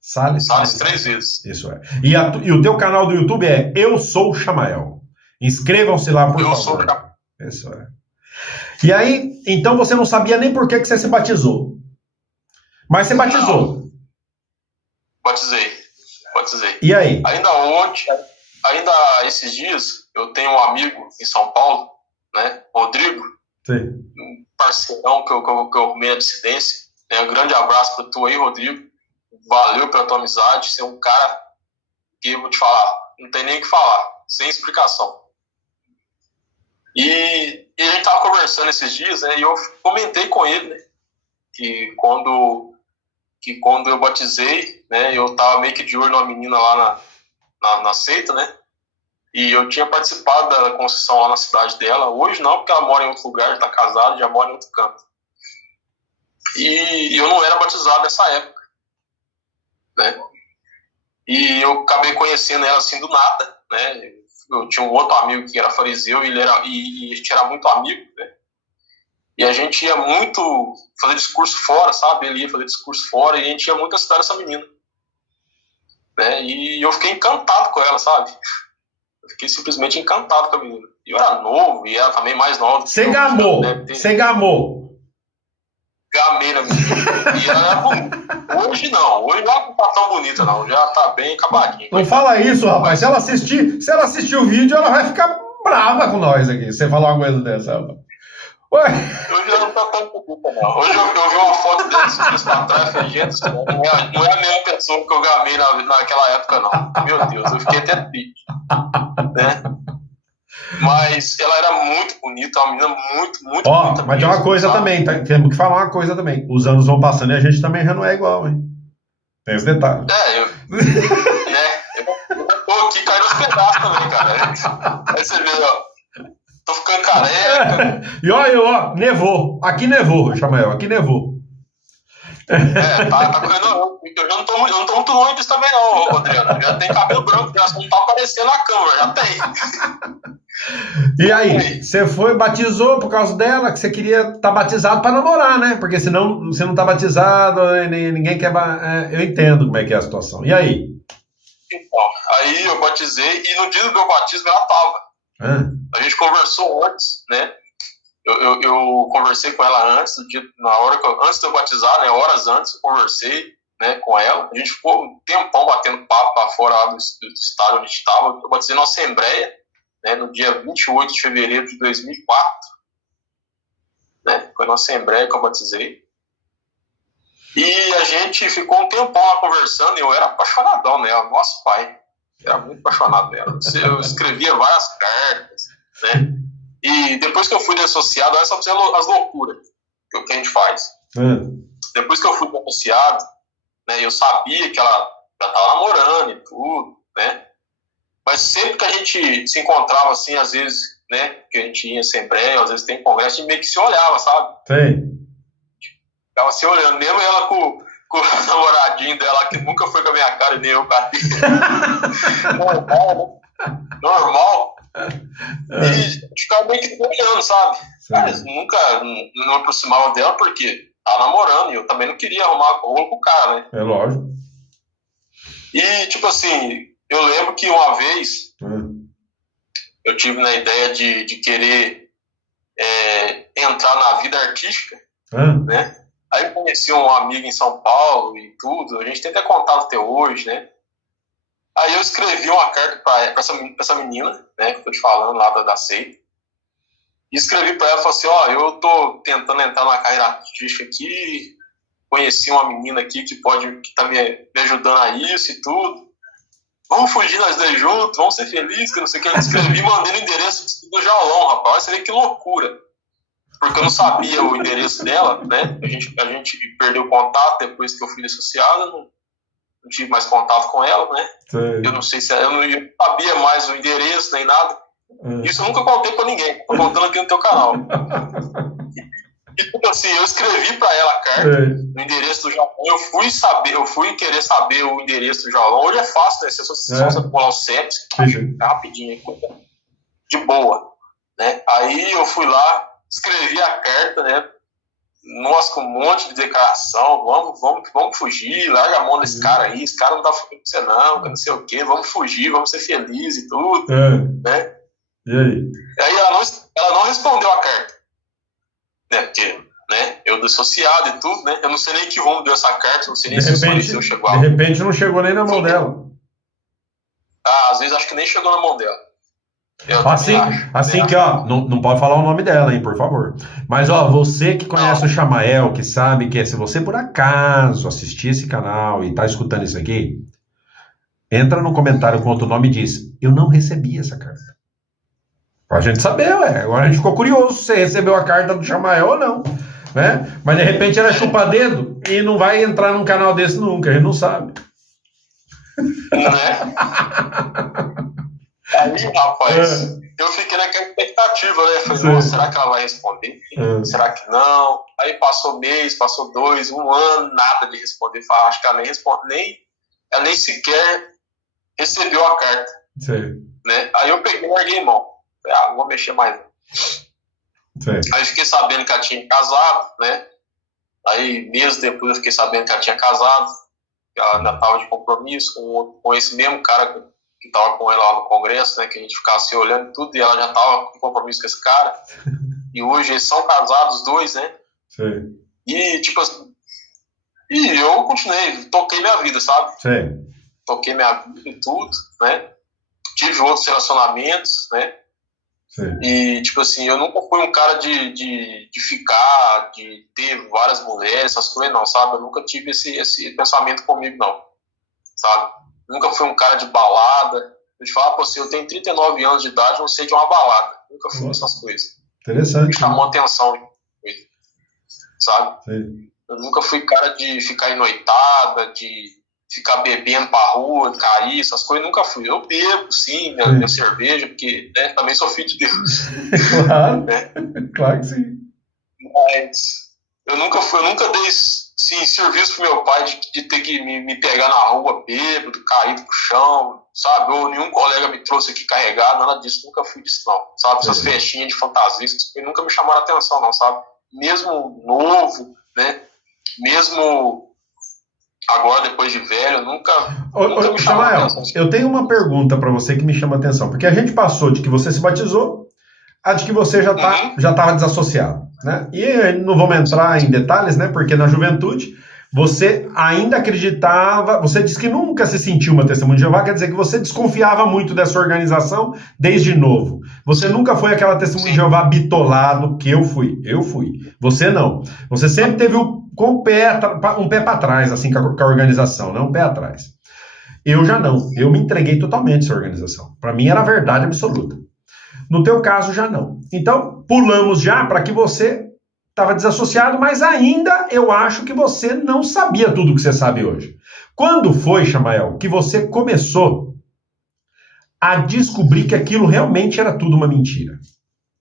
Salles 3 vezes. Isso é. E o teu canal do YouTube é Eu Sou Chamael. Inscrevam-se lá, por favor. Eu sou Chamael. Isso é. E aí, então você não sabia nem por que você se batizou. Mas você batizou. Não. Batizei. E aí? Ainda esses dias, eu tenho um amigo em São Paulo, né? Rodrigo. Sim. Um parceirão que eu arrumei a dissidência. Um grande abraço para tu aí, Rodrigo. Valeu pela tua amizade. Você é um cara que eu vou te falar, não tem nem o que falar, sem explicação. E a gente tava conversando esses dias, né? E eu comentei com ele, né? Que quando eu batizei, né? Eu tava meio que de olho numa menina lá na seita, né? E eu tinha participado da construção lá na cidade dela. Hoje não, porque ela mora em outro lugar, tá casada, já mora em outro canto. E eu não era batizado nessa época, né? E eu acabei conhecendo ela assim do nada, né? Eu tinha um outro amigo que era fariseu e a gente era muito amigo, né? E a gente ia muito fazer discurso fora, sabe? Ele ia fazer discurso fora e a gente ia muito estudar essa menina, né? E eu fiquei encantado com ela, sabe? Eu fiquei simplesmente encantado com a menina. E eu era novo e ela também mais nova. Você gamou, você gamou. Gamei na menina. E ela era bonita. Hoje não tá tão bonita não, já tá bem acabadinha. Não fala isso, rapaz. Se ela assistir o vídeo, ela vai ficar brava com nós aqui. Você falar uma coisa dessa, rapaz. Ué. Hoje ela não tá tão bonita não. Hoje eu vi uma foto dela esses dias pra trás, falei, gente, não é a mesma pessoa que eu gamei naquela época não. Meu Deus, eu fiquei até triste, né? Mas ela era muito bonita, uma menina muito bonita. Mas tem uma coisa, sabe? Também, temos que falar uma coisa também. Os anos vão passando e a gente também já não é igual, hein? Tem esse detalhe. Eu tô aqui caindo nos pedaços também, cara. Aí você vê, ó. Tô ficando careca. E ó, nevou. Aqui nevou, Chamael, aqui nevou. Tá correndo. Eu já não tô muito longe disso também, não, Adriano. Já tem cabelo branco, já não tá aparecendo na câmera, já tem. E aí, você batizou por causa dela, que você queria estar batizado para namorar, né? Porque senão você não tá batizado, ninguém quer. Eu entendo como é que é a situação. E aí? Então, aí eu batizei e no dia do meu batismo ela tava. A gente conversou antes, né? Eu conversei com ela antes, antes de eu batizar, né? Horas antes eu conversei, né, com ela. A gente ficou um tempão batendo papo lá fora lá do estado onde a gente estava. Eu batizei na Assembleia, né, no dia 28 de fevereiro de 2004. Né? Foi na Assembleia que eu batizei. E a gente ficou um tempão lá conversando e eu era apaixonadão nela. Nossa, pai. Era muito apaixonado nela. Eu escrevia várias cartas, né? E depois que eu fui associado, olha só pra você as loucuras que a gente faz. Depois que eu fui associado, né, eu sabia que ela já estava namorando e tudo, né? Mas sempre que a gente se encontrava assim, às vezes, né, que a gente ia em assembleia, às vezes tem congresso, a gente meio que se olhava, sabe? Sim. Ficava se olhando, mesmo ela com o namoradinho dela, que nunca foi com a minha cara, nem eu com a dele. Normal. E a gente ficava meio que olhando, sabe? Mas nunca não aproximava dela porque tava namorando e eu também não queria arrumar rolo com o cara, né? É lógico. E, tipo assim, eu lembro que uma vez eu tive na ideia de querer entrar na vida artística, né? Aí eu conheci um amigo em São Paulo e tudo, a gente tem até contato até hoje, né? Aí eu escrevi uma carta pra essa menina, né, que eu tô te falando lá da seita. E escrevi pra ela, falei assim, ó, eu tô tentando entrar na carreira artística aqui, conheci uma menina aqui que tá me ajudando a isso e tudo. Vamos fugir nós dois juntos, vamos ser felizes, que não sei o que. Eu escrevi e mandei no endereço do Jaulão, rapaz. Você vê que loucura. Porque eu não sabia o endereço dela, né? A gente perdeu o contato depois que eu fui associado, não tive mais contato com ela, né? Sim. Eu não sei se eu não sabia mais o endereço nem nada. Isso eu nunca contei pra ninguém. Tô contando aqui no teu canal. E tipo assim, eu escrevi pra ela a carta, no endereço do Jaulão. Eu fui querer saber o endereço do Jaulão. Hoje é fácil, né? Se você pular o CEP, é rapidinho, de boa, né? Aí eu fui lá, escrevi a carta, né? Nossa, com um monte de declaração, vamos fugir, larga a mão desse cara aí, esse cara não tá fudendo você não, que não sei o quê, vamos fugir, vamos ser felizes e tudo, né? E aí? Aí ela não respondeu a carta, né? Porque, né, eu dissociado e tudo, né? Eu não sei nem que rumo deu essa carta, não sei nem se o Soliceu chegou lá. De repente não chegou nem na mão dela. Às vezes acho que nem chegou na mão dela. Assim que, ó, não pode falar o nome dela, hein, por favor. Mas, ó, você que conhece o Chamael, que sabe que se você por acaso assistir esse canal e tá escutando isso aqui, entra no comentário com outro nome e diz, eu não recebi essa carta. Pra gente saber, agora a gente ficou curioso se você recebeu a carta do Chamael ou não, né? Mas de repente ela chupa dedo e não vai entrar num canal desse nunca, a gente não sabe. Né? Aí, rapaz, eu fiquei naquela expectativa, né? Falei, nossa, será que ela vai responder? Será que não? Aí passou mês, passou 2, 1 ano, nada de responder. Falei, acho que ela nem responde, ela nem sequer recebeu a carta. Sim. Né? Aí eu peguei e larguei mão. Falei, não vou mexer mais. Sim. Aí fiquei sabendo que ela tinha casado, né? Aí, meses depois, eu fiquei sabendo que ela tinha casado, que ela ainda estava de compromisso com esse mesmo cara que estava com ela lá no congresso, né, que a gente ficava se olhando e tudo, e ela já estava com compromisso com esse cara, e hoje eles são casados os dois, né, Sim. E tipo assim, e eu continuei, toquei minha vida, sabe, Sim. Toquei minha vida e tudo, né, tive outros relacionamentos, né, sim. E tipo assim, eu nunca fui um cara de ficar, de ter várias mulheres, essas coisas não, sabe, eu nunca tive esse pensamento comigo não, sabe. Nunca fui um cara de balada. Eu te falo pra você, eu tenho 39 anos de idade, não sei de uma balada. Nunca fui essas coisas. Interessante. Me chamou atenção, sabe? Sim. Eu nunca fui cara de ficar em noitada, de ficar bebendo pra rua, cair, essas coisas. Nunca fui. Eu bebo, sim, minha cerveja, porque, né, também sou filho de Deus. Claro. Né? Claro que sim. Mas eu nunca dei serviço pro meu pai de ter que me pegar na rua bêbado, caído pro chão, sabe? Ou nenhum colega me trouxe aqui carregado, nada disso, nunca fui disso não, sabe? Essas festinhas de fantasia, nunca me chamaram a atenção não, sabe? Mesmo novo, né? Mesmo agora, depois de velho, nunca me chamou a atenção. Eu tenho uma pergunta para você que me chama a atenção, porque a gente passou de que você se batizou a de que você já estava desassociado, né? E não vamos entrar em detalhes, né? Porque na juventude você ainda acreditava, você disse que nunca se sentiu uma testemunha de Jeová, quer dizer que você desconfiava muito dessa organização desde novo. Você nunca foi aquela testemunha de Jeová bitolado que eu fui. Você não. Você sempre teve um pé para trás, assim, com a organização, né? Um pé atrás. Eu já não. Eu me entreguei totalmente a essa organização. Para mim era a verdade absoluta. No teu caso, já não. Então, pulamos já para que você estava desassociado, mas ainda eu acho que você não sabia tudo o que você sabe hoje. Quando foi, Chamael, que você começou a descobrir que aquilo realmente era tudo uma mentira?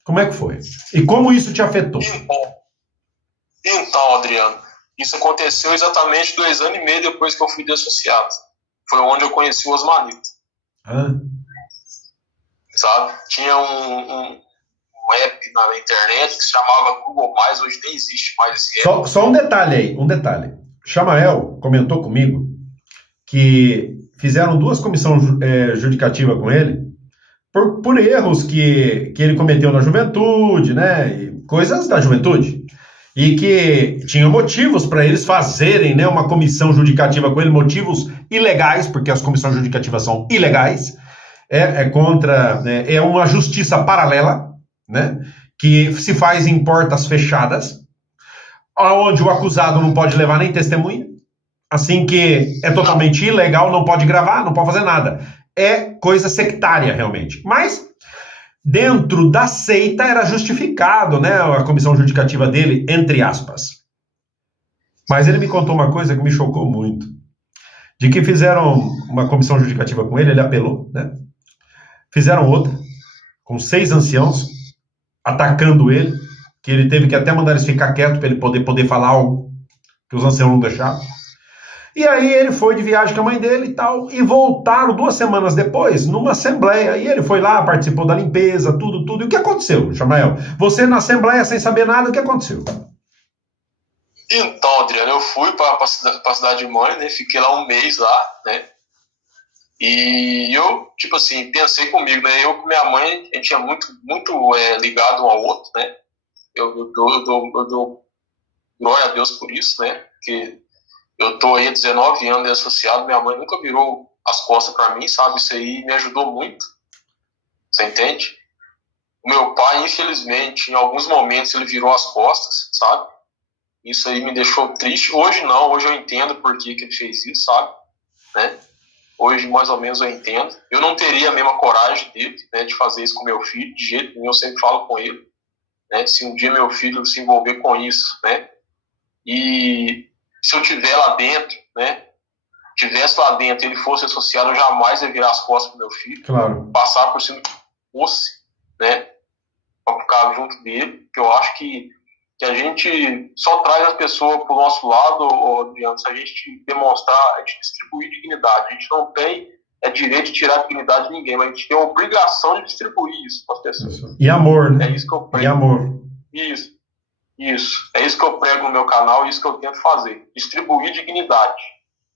Como é que foi? E como isso te afetou? Então, Adriano, isso aconteceu exatamente 2 anos e meio depois que eu fui desassociado. Foi onde eu conheci o Osmanito. Sabe? Tinha um app na internet que se chamava Google+, hoje nem existe mais esse app. Só um detalhe aí, Chamael comentou comigo que fizeram 2 comissões judicativas com ele por erros que ele cometeu na juventude, né? Coisas da juventude. e que tinha motivos para eles fazerem, né, uma comissão judicativa com ele, motivos ilegais, porque as comissões judicativas são ilegais, é uma justiça paralela, né, que se faz em portas fechadas, onde o acusado não pode levar nem testemunha, assim que é totalmente ilegal, não pode gravar, não pode fazer nada. É coisa sectária, realmente. Mas dentro da seita era justificado, né, a comissão judicativa dele, entre aspas. Mas ele me contou uma coisa que me chocou muito. De que fizeram uma comissão judicativa com ele apelou, né? Fizeram outra, com 6 anciãos, atacando ele, que ele teve que até mandar eles ficar quietos para ele poder falar algo que os anciãos não deixaram. E aí ele foi de viagem com a mãe dele e tal, e voltaram 2 semanas depois, numa assembleia, e ele foi lá, participou da limpeza, tudo. E o que aconteceu, Chamael? Você na assembleia sem saber nada, o que aconteceu? Então, Adriano, eu fui para a cidade de mãe, né? Fiquei lá um mês lá, né? E eu, tipo assim, pensei comigo, né? Eu com minha mãe, a gente é muito ligado um ao outro, né? Eu dou glória a Deus por isso, né? Porque eu tô aí há 19 anos associado, minha mãe nunca virou as costas para mim, sabe? Isso aí me ajudou muito, você entende? O meu pai, infelizmente, em alguns momentos ele virou as costas, sabe? Isso aí me deixou triste. Hoje não, hoje eu entendo por que ele fez isso, sabe? Né? Hoje, mais ou menos, eu entendo. Eu não teria a mesma coragem dele, né, de fazer isso com meu filho, de jeito nenhum, eu sempre falo com ele, né? Se um dia meu filho se envolver com isso, né? E se eu estiver lá dentro, né? Tivesse lá dentro, ele fosse associado, eu jamais ia virar as costas pro meu filho. Claro. Passar por cima do que fosse, né? Pra ficar junto dele, porque eu acho que a gente só traz as pessoas pro nosso lado, Adriano, se a gente demonstrar, a gente distribuir dignidade. A gente não tem direito de tirar a dignidade de ninguém, mas a gente tem a obrigação de distribuir isso para as pessoas. E amor, né? É isso que eu prego. E amor. Isso. É isso que eu prego no meu canal, isso que eu tento fazer. Distribuir dignidade,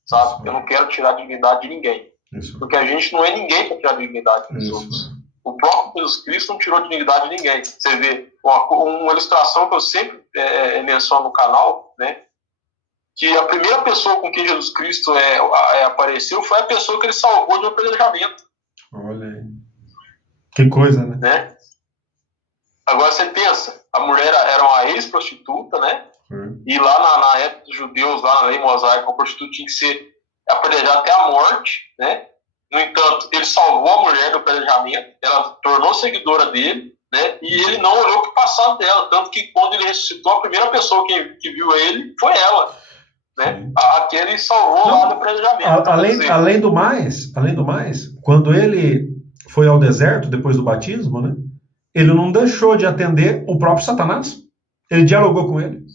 sabe? Isso. Eu não quero tirar a dignidade de ninguém. Isso. Porque a gente não é ninguém para tirar a dignidade dos outros. O próprio Jesus Cristo não tirou dignidade de ninguém. Você vê uma ilustração que eu sempre menciono no canal, né? Que a primeira pessoa com quem Jesus Cristo apareceu foi a pessoa que ele salvou de um apedrejamento. Olha aí. Que coisa, né? Agora você pensa, a mulher era uma ex-prostituta, né? E lá na época dos judeus, lá na lei mosaica, a prostituta tinha que ser apedrejada até a morte, né? No entanto, ele salvou a mulher do apedrejamento, ela tornou seguidora dele, né? E ele não olhou para o passado dela, tanto que quando ele ressuscitou, a primeira pessoa que viu ele foi ela, né? Aquele salvou lá do apedrejamento. Além do mais, quando ele foi ao deserto depois do batismo, né? Ele não deixou de atender o próprio Satanás. Ele dialogou com ele.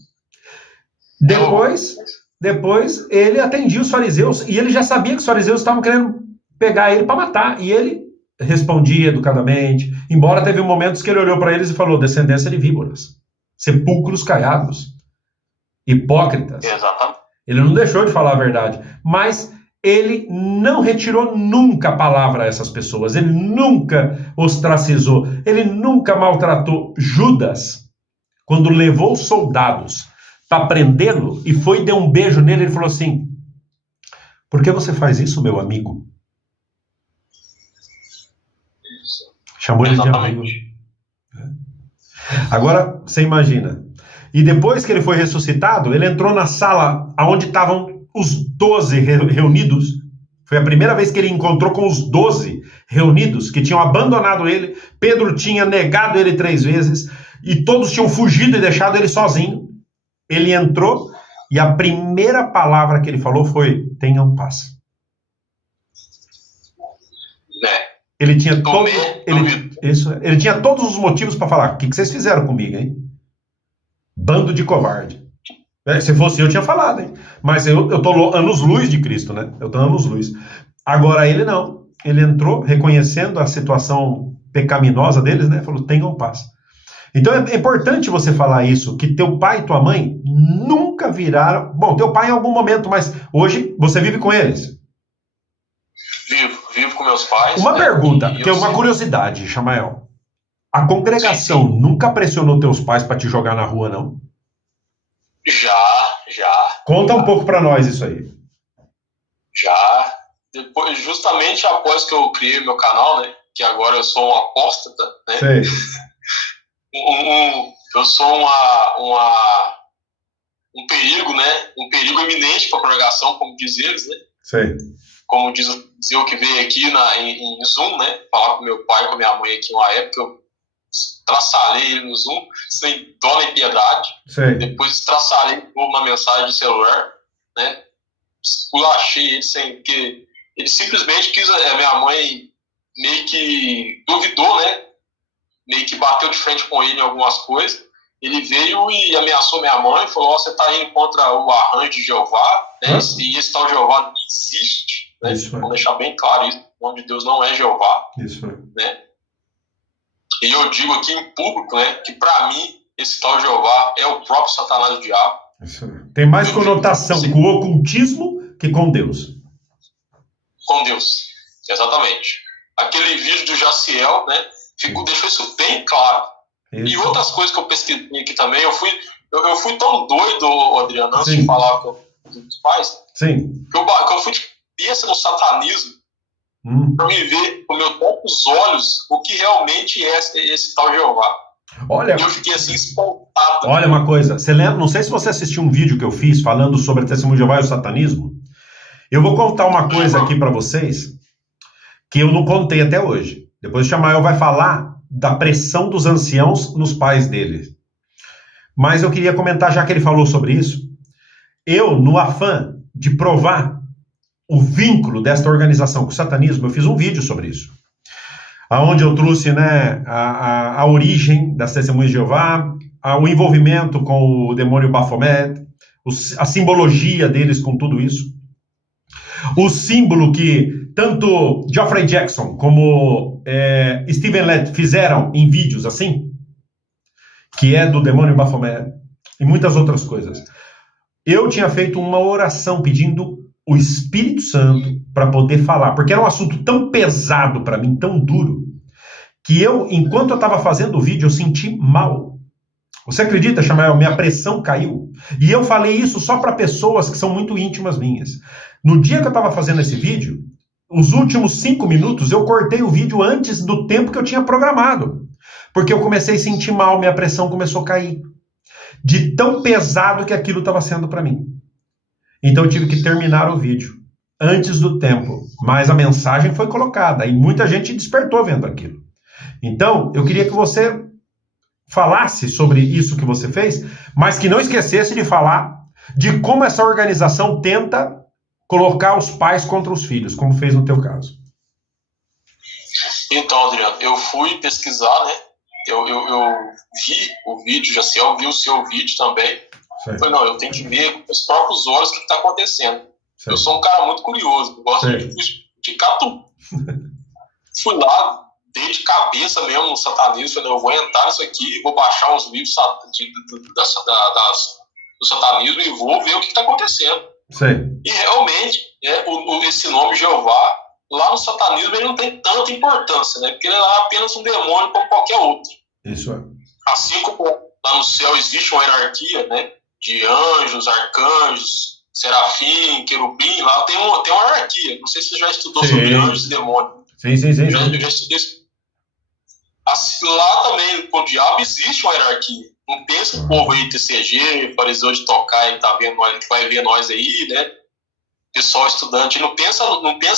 Depois ele atendia os fariseus e ele já sabia que os fariseus estavam querendo pegar ele para matar, e ele respondia educadamente, embora teve momentos que ele olhou para eles e falou: descendência de víboras, sepulcros caiados, hipócritas. Exatamente. Ele não deixou de falar a verdade, mas ele não retirou nunca a palavra a essas pessoas, ele nunca ostracizou, ele nunca maltratou. Judas, quando levou os soldados para prendê-lo e foi e deu um beijo nele, ele falou assim: por que você faz isso, meu amigo? Chamou ele de amigo. Agora, você imagina. E depois que ele foi ressuscitado, ele entrou na sala onde estavam os 12 reunidos. Foi a primeira vez que ele encontrou com os 12 reunidos, que tinham abandonado ele. Pedro tinha negado ele 3 vezes, e todos tinham fugido e deixado ele sozinho. Ele entrou, e a primeira palavra que ele falou foi: tenham paz. Ele tinha ele tinha todos os motivos para falar: o que vocês fizeram comigo, hein? Bando de covarde. Se fosse eu tinha falado, hein? Mas eu tô anos-luz de Cristo, né? Eu tô anos-luz. Agora ele não. Ele entrou reconhecendo a situação pecaminosa deles, né? Falou: tenham paz. Então é importante você falar isso, que teu pai e tua mãe nunca viraram... Bom, teu pai em algum momento, mas hoje você vive com eles. Vivo com meus pais. Uma pergunta, que é uma curiosidade, Chamael. A congregação nunca pressionou teus pais para te jogar na rua, não? Já. Conta um pouco para nós isso aí. Já. Depois, justamente após que eu criei meu canal, né? Que agora eu sou um apóstata, né? Sei. Eu sou um perigo, né? Um perigo iminente para a pregação, como diz eles, né? Sei. Como diz eu que veio aqui em Zoom, né? Falar com meu pai e com minha mãe aqui uma época, eu traçalhei ele no Zoom, sem dó nem piedade. Sei. Depois traçalei de novo na mensagem de celular, né? Esculachei ele sem... Porque ele simplesmente quis... minha mãe meio que duvidou, né? Meio que bateu de frente com ele em algumas coisas. Ele veio e ameaçou minha mãe, falou: você está indo contra o arranjo de Jeová, né? E esse tal Jeová não existe, né? Vamos deixar bem claro isso: o nome de Deus não é Jeová, né? E eu digo aqui em público, né, que para mim esse tal Jeová é o próprio Satanás, o diabo. Tem mais conotação com o ocultismo que com Deus. Com Deus, exatamente. Aquele vídeo do Jaciel, né, deixou isso bem claro. Isso. E outras coisas que eu pesquisei aqui também, eu fui tão doido, Adriano, antes de falar com os pais, Sim. Que eu fui de cabeça no satanismo para me ver com meus próprios olhos o que realmente é esse tal Jeová. Olha, e eu fiquei assim espantado. Olha uma coisa, você lembra, não sei se você assistiu um vídeo que eu fiz falando sobre a testemunho de Jeová e o satanismo. Eu vou contar uma coisa aqui para vocês que eu não contei até hoje. Depois o Chamael vai falar da pressão dos anciãos nos pais dele. Mas eu queria comentar, já que ele falou sobre isso, eu, no afã de provar o vínculo desta organização com o satanismo, eu fiz um vídeo sobre isso, onde eu trouxe, né, a origem das testemunhas de Jeová, o envolvimento com o demônio Baphomet, a simbologia deles com tudo isso, o símbolo que tanto Geoffrey Jackson como Stephen Lett fizeram em vídeos assim, que é do demônio Baphomet, e muitas outras coisas. Eu tinha feito uma oração pedindo o Espírito Santo para poder falar, porque era um assunto tão pesado para mim, tão duro, que eu, enquanto eu estava fazendo o vídeo, eu senti mal. Você acredita, Chamael? Minha pressão caiu. E eu falei isso só para pessoas que são muito íntimas minhas. No dia que eu estava fazendo esse vídeo, os últimos 5 minutos, eu cortei o vídeo antes do tempo que eu tinha programado. Porque eu comecei a sentir mal, minha pressão começou a cair. De tão pesado que aquilo estava sendo para mim. Então eu tive que terminar o vídeo antes do tempo. Mas a mensagem foi colocada e muita gente despertou vendo aquilo. Então, eu queria que você falasse sobre isso que você fez, mas que não esquecesse de falar de como essa organização tenta colocar os pais contra os filhos, como fez no teu caso. Então, Adriano, eu fui pesquisar, né? Eu vi o vídeo, Jaciel viu o seu vídeo também. Eu falei, não, eu tenho que ver com os próprios olhos o que está acontecendo. Eu sou um cara muito curioso, eu gosto de tudo. Fui lá, dei de cabeça mesmo no satanismo, falei, eu vou entrar nisso aqui, vou baixar uns livros do satanismo e vou ver o que está acontecendo. Sim. E realmente, esse nome Jeová, lá no satanismo, ele não tem tanta importância, né? Porque ele é apenas um demônio como qualquer outro. Isso é. Assim como lá no céu existe uma hierarquia, né? De anjos, arcanjos, serafim, querubim, lá tem uma hierarquia. Não sei se você já estudou sobre anjos e demônios. Sim. Já estudei isso. Assim, lá também, com o diabo, existe uma hierarquia. Não pensa o povo aí, TCG, fariseu de tocar e tá vendo nós, que vai ver nós aí, né? Pessoal estudante, não pensa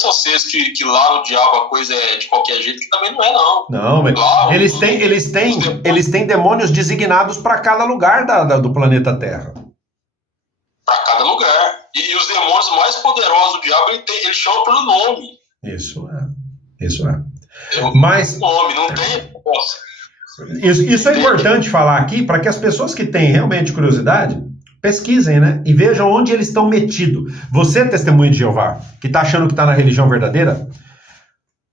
vocês que lá no diabo a coisa é de qualquer jeito, que também não é, não. Não, mas lá, eles têm demônios designados para cada lugar do planeta Terra. Para cada lugar. E os demônios mais poderosos do diabo, ele chama pelo nome. Isso é. Mas nome, não tem. Isso é importante falar aqui para que as pessoas que têm realmente curiosidade pesquisem, né? E vejam onde eles estão metidos. Você, testemunho de Jeová, que está achando que está na religião verdadeira,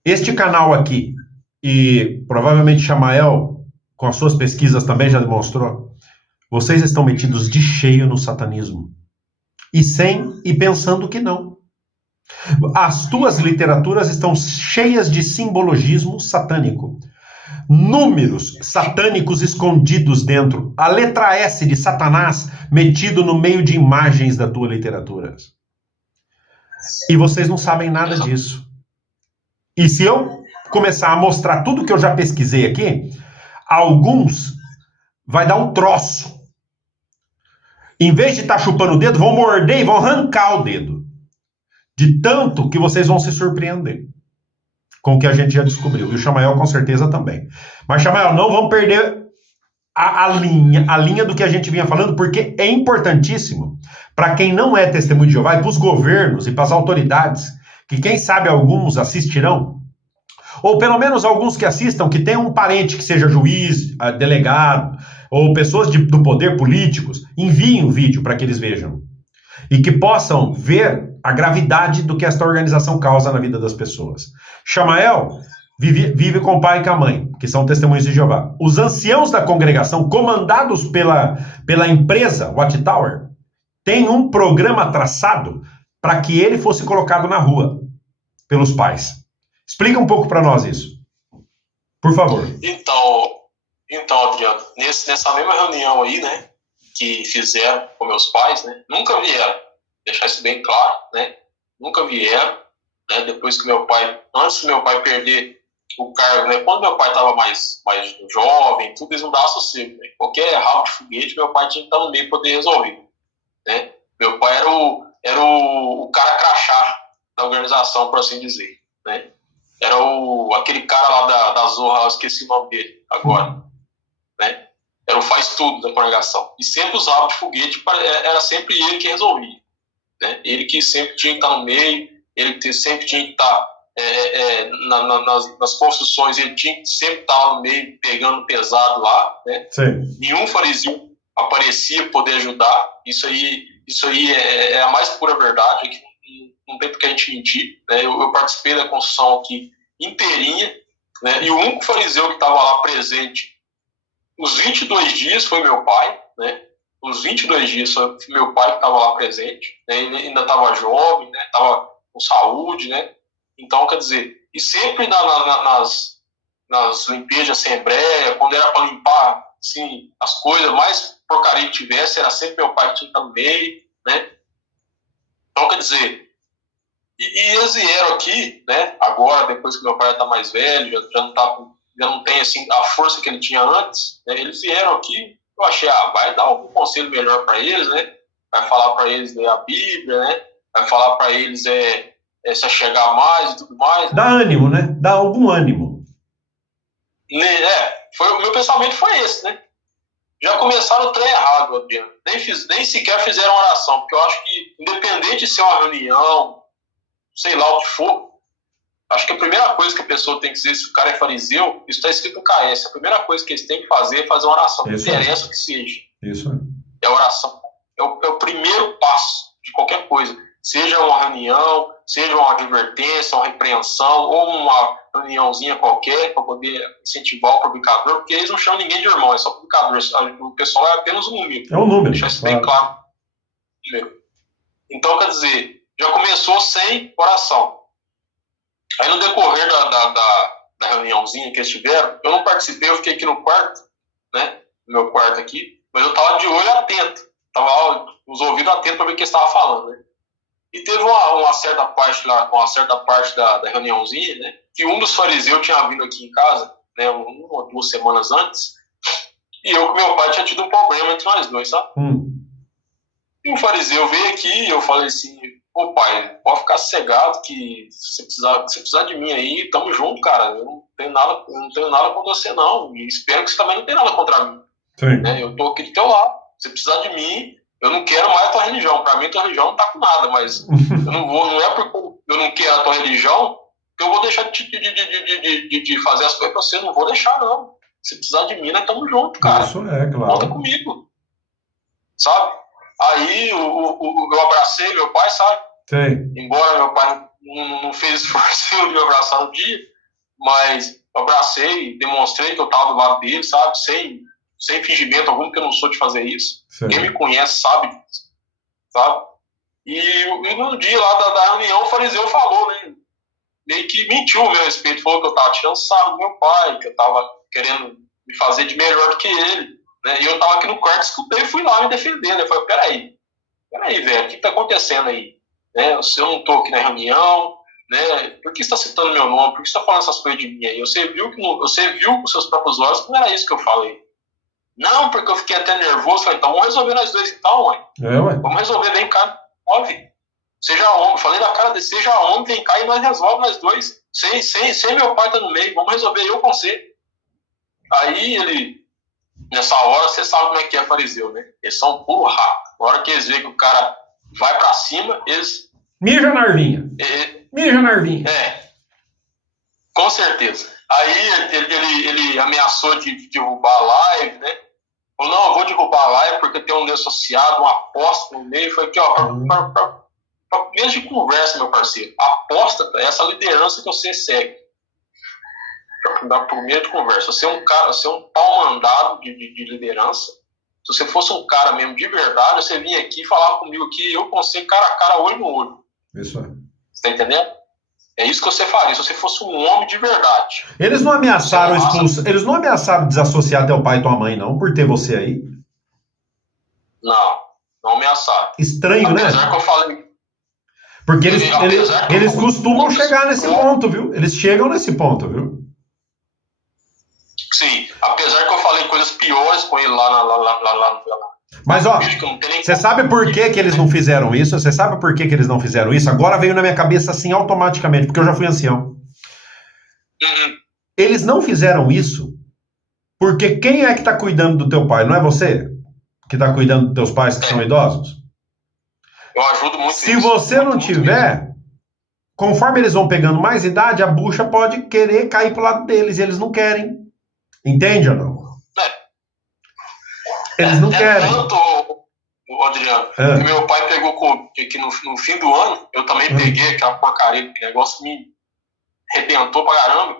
este canal aqui, e provavelmente Chamael, com as suas pesquisas também já demonstrou, vocês estão metidos de cheio no satanismo. E pensando que não. As tuas literaturas estão cheias de simbologismo satânico. Números satânicos escondidos dentro. A letra S de Satanás metido no meio de imagens da tua literatura. E vocês não sabem nada disso. E se eu começar a mostrar tudo que eu já pesquisei aqui, alguns vai dar um troço. Em vez de estar chupando o dedo, vão morder e vão arrancar o dedo. De tanto que vocês vão se surpreender com o que a gente já descobriu. E o Chamael com certeza também. Mas, Chamael, não vamos perder a linha do que a gente vinha falando, porque é importantíssimo para quem não é testemunho de Jeová, e para os governos e para as autoridades, que quem sabe alguns assistirão, ou pelo menos alguns que assistam, que tenham um parente que seja juiz, delegado, ou pessoas do poder, políticos, enviem o vídeo para que eles vejam. E que possam ver a gravidade do que esta organização causa na vida das pessoas. Chamael vive com o pai e com a mãe, que são testemunhos de Jeová. Os anciãos da congregação, comandados pela empresa Watchtower, têm um programa traçado para que ele fosse colocado na rua pelos pais. Explica um pouco para nós isso, por favor. Então, Adriano, nessa mesma reunião aí, né, que fizeram com meus pais, né, nunca vieram, deixar isso bem claro, né, nunca vieram, né, depois que antes do meu pai perder o cargo, né, quando meu pai estava mais jovem, tudo eles não davam sossego, né, qualquer rabo de foguete, meu pai tinha que estar no meio para poder resolver, né, meu pai era o cara crachá da organização, por assim dizer, né, era aquele cara lá da Zorra, eu esqueci o nome dele agora, né? Era o faz-tudo da congregação. E sempre os rabos de foguete, era sempre ele que resolvia, né? Ele que sempre tinha que estar no meio, ele que sempre tinha que estar nas construções, ele tinha que sempre estar no meio, pegando pesado lá, né? Sim. Nenhum fariseu aparecia poder ajudar. Isso aí é a mais pura verdade, que não tem por que a gente mentir, né? Eu participei da construção aqui inteirinha, né? E o único fariseu que estava lá presente os 22 dias foi meu pai, né? Os 22 dias foi meu pai que estava lá presente, né? Ele ainda estava jovem, né? Estava com saúde, né? Então, quer dizer, e sempre nas limpezas de assembleia, quando era para limpar, assim, as coisas, mais porcaria que tivesse, era sempre meu pai que tinha que estar no meio, né? Então, quer dizer, e eles vieram aqui, né? Agora, depois que meu pai já está mais velho, já não tem assim, a força que ele tinha antes, né? Eles vieram aqui, eu achei, vai dar algum conselho melhor para eles, né? Vai falar para eles ler a Bíblia, né? Vai falar para eles se achegar mais e tudo mais. Dá ânimo, né? Dá algum ânimo. O meu pensamento foi esse, né? Já começaram o trem errado, Adriano. Nem sequer fizeram oração, porque eu acho que, independente de ser uma reunião, sei lá o que for, acho que a primeira coisa que a pessoa tem que dizer, se o cara é fariseu, isso está escrito no KS, a primeira coisa que eles têm que fazer é fazer uma oração, não interessa o que seja. Isso. É a oração. É o primeiro passo de qualquer coisa. Seja uma reunião, seja uma advertência, uma repreensão, ou uma reuniãozinha qualquer para poder incentivar o publicador, porque eles não chamam ninguém de irmão, é só publicador. O pessoal é apenas um número. É um número. Deixar isso bem claro. Então, quer dizer, já começou sem oração. Aí no decorrer da reuniãozinha que eles tiveram, eu não participei, eu fiquei aqui no quarto, né? No meu quarto aqui, mas eu tava de olho atento, tava os ouvidos atentos para ver o que eles estavam falando, né? E teve uma certa parte da reuniãozinha, né? Que um dos fariseus tinha vindo aqui em casa, né? 1 ou 2 semanas antes, e eu com meu pai tinha tido um problema entre nós dois, sabe? E o fariseu veio aqui e eu falei assim, pô pai, pode ficar sossegado que se precisar de mim aí, tamo junto, cara. Eu não tenho nada contra você, não. E espero que você também não tenha nada contra mim. Né? Eu tô aqui do teu lado. Se precisar de mim, eu não quero mais a tua religião. Pra mim, a tua religião não tá com nada, mas não é porque eu não quero a tua religião que eu vou deixar de fazer as coisas pra você. Eu não vou deixar, não. Se precisar de mim, nós tamo junto, cara. Isso é, claro. Conta comigo. Sabe? Aí eu abracei meu pai, sabe? Sim. Embora meu pai não fez esforço de me abraçar no dia, mas eu abracei, demonstrei que eu estava do lado dele, sabe? Sem fingimento algum, porque eu não sou de fazer isso. Sim. Quem me conhece sabe disso, sabe? E no dia lá da reunião, o fariseu falou, né? Meio que mentiu a meu respeito, falou que eu estava tirando sarro do meu pai, que eu estava querendo me fazer de melhor do que ele, né? E eu tava aqui no quarto, escutei e fui lá me defender, né? Eu falei, peraí, velho, o que tá acontecendo aí? Né? Eu não tô aqui na reunião, né? Por que você tá citando meu nome? Por que você tá falando essas coisas de mim aí? Você viu com os seus próprios olhos que não era isso que eu falei. Não, porque eu fiquei até nervoso. Falei, então vamos resolver nós dois então, ué. Vamos resolver, vem cá, resolve. Seja homem, falei na cara dele, seja homem, vem cá e nós resolvemos nós dois. Sem meu pai tá no meio, vamos resolver eu com você. Aí ele, nessa hora, você sabe como é que é fariseu, né? Eles são puro rato. Na hora que eles veem que o cara vai pra cima, eles... Mija na arvinha. Mija na arvinha. Com certeza. Aí ele ameaçou de derrubar a live, né? Falou, não, eu vou derrubar a live porque tem um associado, uma aposta no meio. Foi aqui, ó, para mês de conversa, meu parceiro. A aposta é essa liderança que você segue. Para meio de conversa. Você é um cara, você é um pau mandado de liderança. Se você fosse um cara mesmo de verdade, você vinha aqui e falava comigo aqui, eu com você, cara a cara, olho no olho. Isso é. Você tá entendendo? É isso que você faria, se você fosse um homem de verdade. Eles não ameaçaram expulsar, eles não ameaçaram desassociar teu pai e tua mãe, não, por ter você aí? Não ameaçaram. Estranho, né? Apesar que eu falei... Porque eles costumam chegar nesse ponto, viu? Eles chegam nesse ponto, viu? Sim, apesar que eu falei coisas piores com ele lá. Mas, ó, você sabe por que eles não fizeram isso? Você sabe por que eles não fizeram isso? Agora veio na minha cabeça assim automaticamente, porque eu já fui ancião. Eles não fizeram isso porque quem é que está cuidando do teu pai? Não é você que está cuidando dos teus pais que são idosos? Eu ajudo muito. Se você não tiver, conforme eles vão pegando mais idade, a bucha pode querer cair pro lado deles e eles não querem. Entende ou não? Eles não querem. Tanto, Adriano, que meu pai pegou Covid aqui no fim do ano, eu também peguei aquela porcaria, que negócio me arrebentou pra caramba.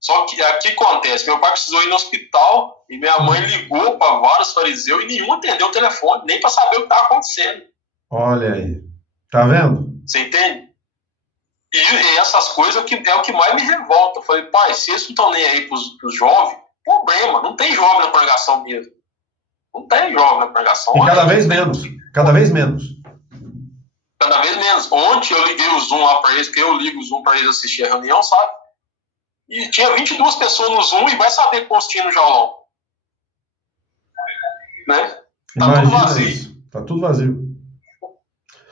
Só que aqui acontece, meu pai precisou ir no hospital e minha mãe ligou para vários fariseus e nenhum atendeu o telefone, nem para saber o que estava acontecendo. Olha aí, tá vendo? Você entende? E essas coisas é o que mais me revolta. Eu falei, pai, se eles não estão nem aí pros jovens, problema, não tem jovem na pregação mesmo. Não tem jovem na pregação. E cada vez menos. Cada vez menos. Cada vez menos. Ontem eu liguei o Zoom lá para eles, porque eu ligo o Zoom para eles assistir a reunião, sabe? E tinha 22 pessoas no Zoom e vai saber quantos tinha no jaulão. Né? Tá Imagina tudo vazio. isso. Tá tudo vazio.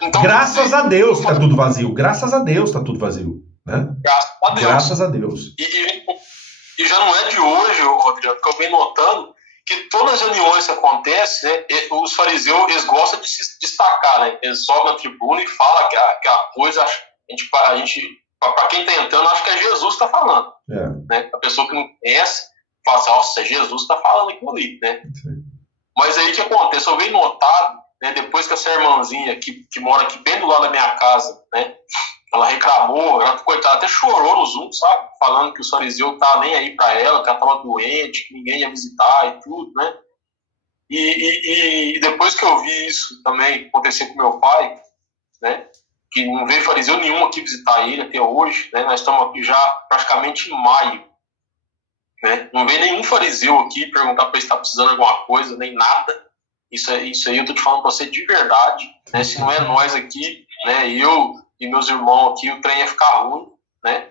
Então, graças a Deus tá tudo vazio. Graças a Deus tá tudo vazio. Né? Graças a Deus. Graças a Deus. E já não é de hoje, Rodrigo, que eu venho notando que todas as reuniões que acontecem, né, os fariseus eles gostam de se destacar, né? Eles sobem na tribuna e falam que a coisa, a gente para quem está entrando, acho que é Jesus que está falando. Né? A pessoa que não conhece, fala assim, nossa, Jesus está falando aquilo ali, né? Sim. Mas aí o que acontece? Eu venho notado, né, depois que essa irmãzinha que mora aqui bem do lado da minha casa, né? Ela reclamou, ela, coitada, até chorou no Zoom, sabe? Falando que o fariseu não tava nem aí para ela, que ela estava doente, que ninguém ia visitar e tudo, né? E depois que eu vi isso também acontecer com meu pai, né? Que não veio fariseu nenhum aqui visitar ele até hoje, né? Nós estamos aqui já praticamente em maio, né? Não veio nenhum fariseu aqui perguntar para ele se está precisando de alguma coisa, nem nada. Isso aí eu tô te falando para você de verdade, né? Se não é nós aqui, né? Eu e meus irmãos aqui, o trem ia ficar ruim, né?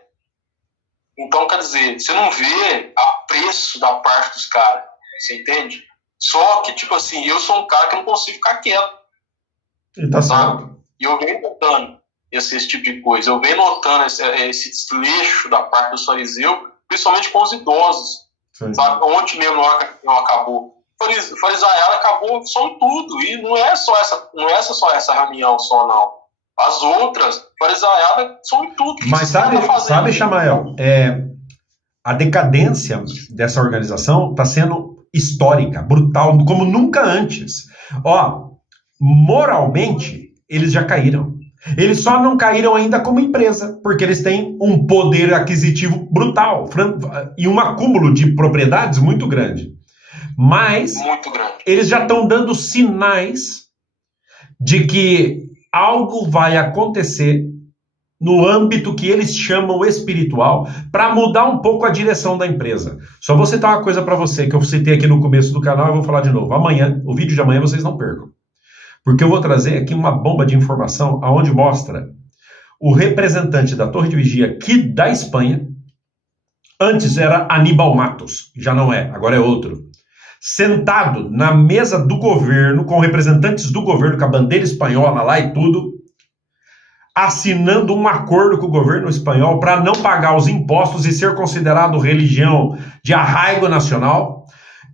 Então, quer dizer, você não vê apreço da parte dos caras, você entende? Só que, tipo assim, eu sou um cara que não consigo ficar quieto. E tá certo. E eu venho notando esse tipo de coisa, eu venho notando esse desleixo da parte dos fariseus, principalmente com os idosos. Sim. Sabe? Ontem mesmo, na hora que a reunião acabou, o farisaiada acabou só em tudo, e não é só essa reunião só, não. As outras, farisaiada, são em tudo. Mas sabe, Chamael, a decadência dessa organização está sendo histórica, brutal, como nunca antes. Ó, moralmente, eles já caíram. Eles só não caíram ainda como empresa, porque eles têm um poder aquisitivo brutal e um acúmulo de propriedades muito grande. Mas muito grande. Eles já estão dando sinais de que algo vai acontecer no âmbito que eles chamam espiritual, para mudar um pouco a direção da empresa. Só vou citar uma coisa para você, que eu citei aqui no começo do canal e vou falar de novo. Amanhã, o vídeo de amanhã vocês não percam. Porque eu vou trazer aqui uma bomba de informação aonde mostra o representante da Torre de Vigia aqui da Espanha. Antes era Aníbal Matos, já não é, agora é outro. Sentado na mesa do governo, com representantes do governo, com a bandeira espanhola lá e tudo, assinando um acordo com o governo espanhol para não pagar os impostos e ser considerado religião de arraigo nacional,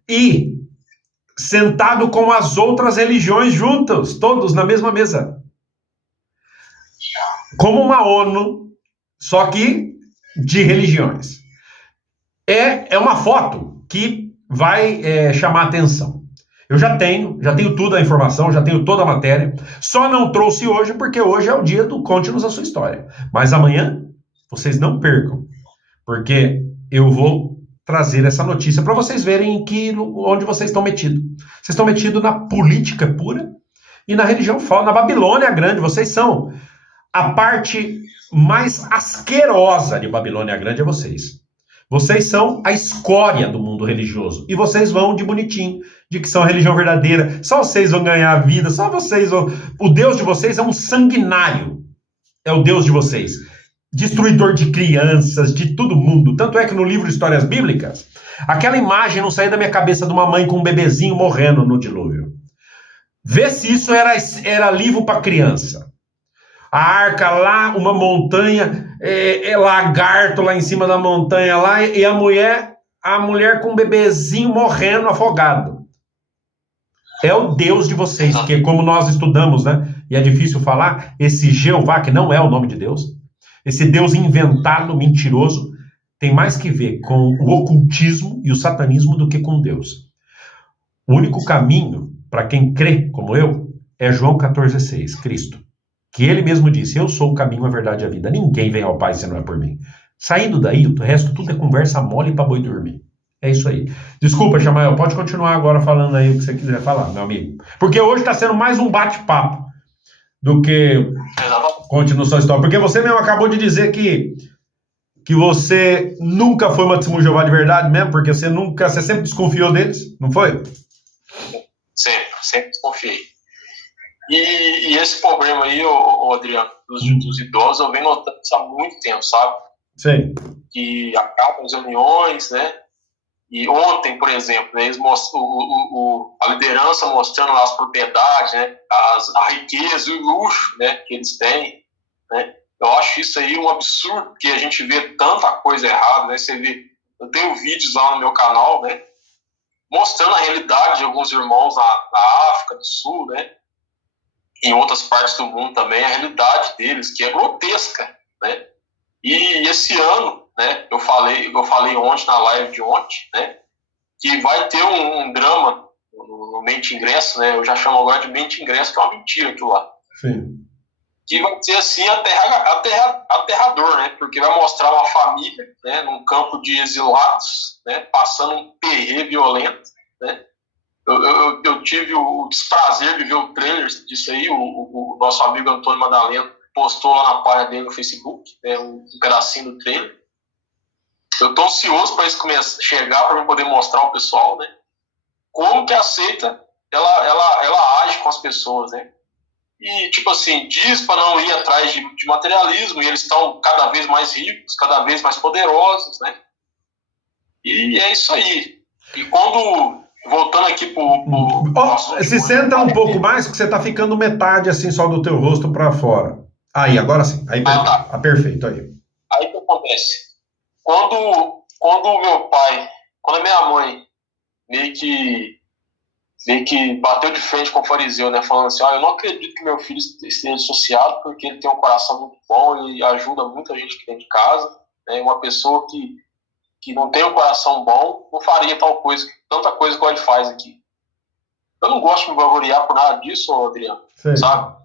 e sentado com as outras religiões juntos, todos na mesma mesa. Como uma ONU, só que de religiões. É uma foto que vai chamar atenção. Eu já tenho toda a informação, já tenho toda a matéria, só não trouxe hoje porque hoje é o dia do Conte-nos a Sua História. Mas amanhã, vocês não percam, porque eu vou trazer essa notícia para vocês verem onde vocês estão metidos. Vocês estão metidos na política pura e na religião falsa, na Babilônia Grande. Vocês são a parte mais asquerosa de Babilônia Grande, é vocês. Vocês são a escória do mundo religioso. E vocês vão de bonitinho, de que são a religião verdadeira. Só vocês vão ganhar a vida, só vocês vão... O Deus de vocês é um sanguinário. É o Deus de vocês. Destruidor de crianças, de todo mundo. Tanto é que no livro Histórias Bíblicas, aquela imagem não saiu da minha cabeça de uma mãe com um bebezinho morrendo no dilúvio. Vê se isso era livro para criança. A arca lá, uma montanha, lagarto lá em cima da montanha lá, e a mulher com um bebezinho morrendo afogado. É o Deus de vocês, que como nós estudamos, né? E é difícil falar, esse Jeová, que não é o nome de Deus, esse Deus inventado, mentiroso, tem mais que ver com o ocultismo e o satanismo do que com Deus. O único caminho para quem crê, como eu, é João 14,6, Cristo. Que ele mesmo disse, eu sou o caminho, a verdade e a vida. Ninguém vem ao Pai se não é por mim. Saindo daí, o resto tudo é conversa mole para boi dormir. É isso aí. Desculpa, Chamael, pode continuar agora falando aí o que você quiser falar, meu amigo. Porque hoje está sendo mais um bate-papo do que Conte-nos Sua História. Porque você mesmo acabou de dizer que você nunca foi uma testemunha de Jeová de verdade mesmo, porque você sempre desconfiou deles, não foi? Sempre desconfiei. E esse problema aí, Adriano, dos idosos, eu venho notando isso há muito tempo, sabe? Sim. Que acabam as reuniões, né? E ontem, por exemplo, né, eles mostram a liderança mostrando lá as propriedades, né? A riqueza e o luxo, né, que eles têm, né? Eu acho isso aí um absurdo, porque a gente vê tanta coisa errada, né? Você vê, eu tenho vídeos lá no meu canal, né? Mostrando a realidade de alguns irmãos na África do Sul, né? Em outras partes do mundo também, a realidade deles, que é grotesca, né? E esse ano, né, eu falei ontem, na live de ontem, né, que vai ter um drama no Mente Ingresso, né? Eu já chamo agora de Mente Ingresso, que é uma mentira aquilo lá. Sim. Que vai ser, assim, aterrador, né? Porque vai mostrar uma família, né, num campo de exilados, né, passando um perrengue violento, né? Eu tive o desprazer de ver o trailer disso aí, o nosso amigo Antônio Madaleno postou lá na página dele no Facebook, né, um pedacinho do trailer. Eu estou ansioso para isso chegar, para eu poder mostrar ao pessoal, né, como que a seita ela age com as pessoas, né? E, tipo assim, diz para não ir atrás de materialismo, e eles estão cada vez mais ricos, cada vez mais poderosos, né? E é isso aí. E quando... Voltando aqui pro se senta um pouco mais, que você tá ficando metade assim só do teu rosto para fora. Aí, agora sim. Aí, tá perfeito aí. Aí o que acontece? Quando o meu pai, quando a minha mãe meio que bateu de frente com o fariseu, né, falando assim, eu não acredito que meu filho esteja associado, porque ele tem um coração muito bom, ele ajuda muita gente aqui dentro de casa, né, uma pessoa que não tem um coração bom, não faria tanta coisa que ele faz aqui. Eu não gosto de me vangloriar por nada disso, Adriano, sabe?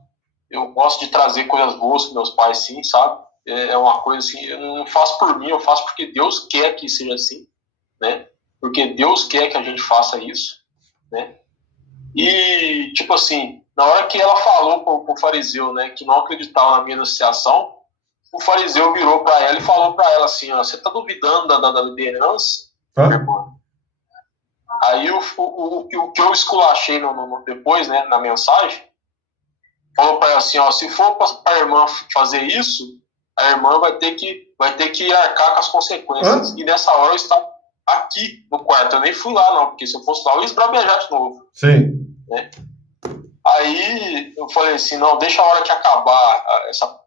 Eu gosto de trazer coisas boas para meus pais, sim, sabe? É uma coisa assim, eu não faço por mim, eu faço porque Deus quer que seja assim, né? Porque Deus quer que a gente faça isso, né? E, tipo assim, na hora que ela falou pro fariseu, né, que não acreditava na minha associação, o fariseu virou para ela e falou para ela assim, ó, você está duvidando da liderança, irmã? Aí o que eu esculachei depois, né, na mensagem, falou para ela assim, ó, se for para a irmã fazer isso, a irmã vai ter que arcar com as consequências. E nessa hora eu estava aqui no quarto, eu nem fui lá não, porque se eu fosse lá eu ia esbravejar de novo. Sim. Né? Aí eu falei assim, não, deixa a hora que acabar essa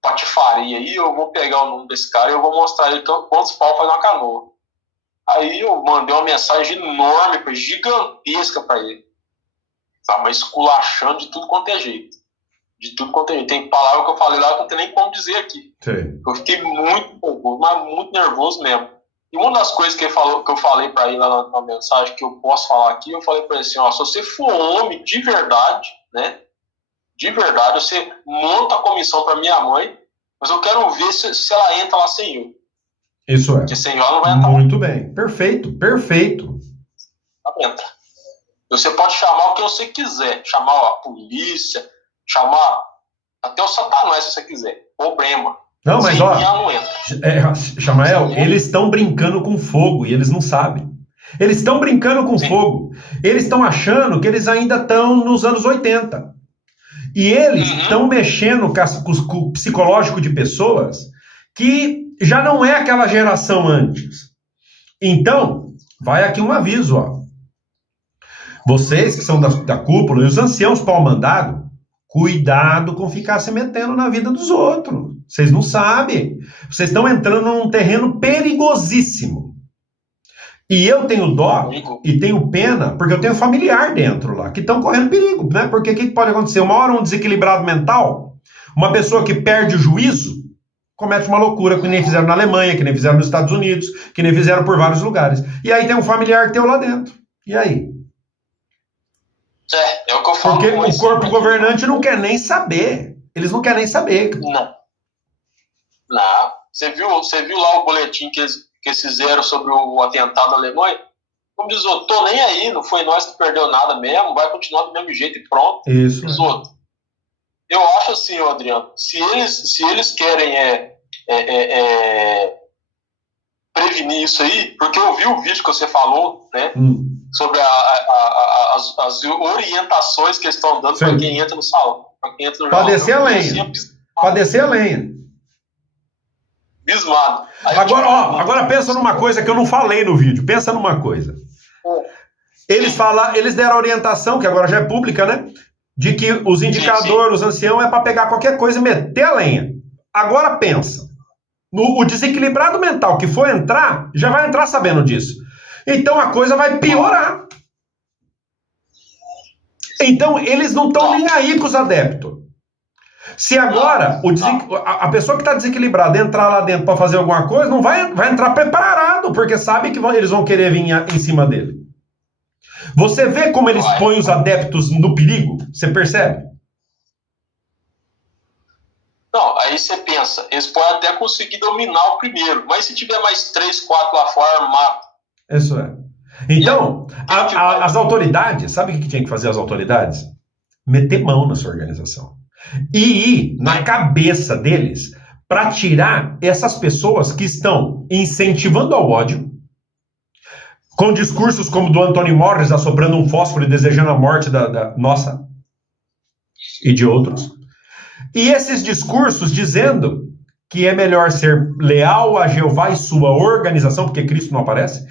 patifaria aí, eu vou pegar o nome desse cara e eu vou mostrar ele quantos pau faz uma canoa. Aí eu mandei uma mensagem enorme, gigantesca para ele. Tá, mas esculachando de tudo quanto é jeito. De tudo quanto é jeito. Tem palavra que eu falei lá que não tem nem como dizer aqui. Sim. Eu fiquei muito nervoso, mas muito nervoso mesmo. E uma das coisas que eu falei para ele lá na mensagem, que eu posso falar aqui, eu falei para ele assim, ó, se você for homem de verdade, né? De verdade, você monta a comissão para minha mãe, mas eu quero ver se ela entra lá sem eu. Isso é. Porque sem ela não vai entrar. Muito bem. Perfeito. Ela entra. Você pode chamar o que você quiser. Chamar a polícia, chamar até o Satanás, se você quiser. Problema. Não, mas sem ó, mim ela não entra. Chamael, eles estão brincando com fogo e eles não sabem. Eles estão brincando com fogo. Eles estão achando que eles ainda estão nos anos 80. E eles estão mexendo com o psicológico de pessoas que já não é aquela geração antes. Então, vai aqui um aviso, ó. Vocês que são da cúpula e os anciãos pau-mandado, cuidado com ficar se metendo na vida dos outros. Vocês não sabem. Vocês estão entrando num terreno perigosíssimo. E eu tenho dó e tenho pena, porque eu tenho familiar dentro lá, que estão correndo perigo, né? Porque o que pode acontecer? Uma hora um desequilibrado mental, uma pessoa que perde o juízo, comete uma loucura, que nem fizeram na Alemanha, que nem fizeram nos Estados Unidos, que nem fizeram por vários lugares. E aí tem um familiar teu lá dentro. E aí? É o que eu falo. Porque o corpo governante não quer nem saber. Eles não querem nem saber. Não. Você viu lá o boletim que eles fizeram sobre o atentado na Alemanha? Como diz outro, tô nem aí, não foi nós que perdeu nada mesmo, vai continuar do mesmo jeito e pronto. Isso. Diz outro. Eu acho assim, Adriano, se eles querem prevenir isso aí, porque eu vi o vídeo que você falou, né? Sobre as orientações que eles estão dando para quem entra no salão. Para descer a lenha. Para descer a lenha. Bismado. Agora pensa numa coisa que eu não falei no vídeo. Pensa numa coisa. Eles deram a orientação, que agora já é pública, né? De que os indicadores, os anciãos, é para pegar qualquer coisa e meter a lenha. Agora pensa. O desequilibrado mental que for entrar, já vai entrar sabendo disso. Então a coisa vai piorar. Então eles não estão nem aí com os adeptos. Se agora a pessoa que está desequilibrada entrar lá dentro para fazer alguma coisa, não vai entrar preparado, porque sabe que eles vão querer vir em cima dele. Você vê como eles põem os adeptos no perigo? Você percebe? Não, aí você pensa, eles podem até conseguir dominar o primeiro, mas se tiver mais 3, 4 lá fora armado. Isso é. Então, as autoridades, sabe o que tinha que fazer as autoridades? Meter mão na sua organização. E ir na cabeça deles para tirar essas pessoas que estão incentivando ao ódio, com discursos como do Anthony Morris, assoprando um fósforo e desejando a morte da nossa e de outros. E esses discursos dizendo que é melhor ser leal a Jeová e sua organização, porque Cristo não aparece,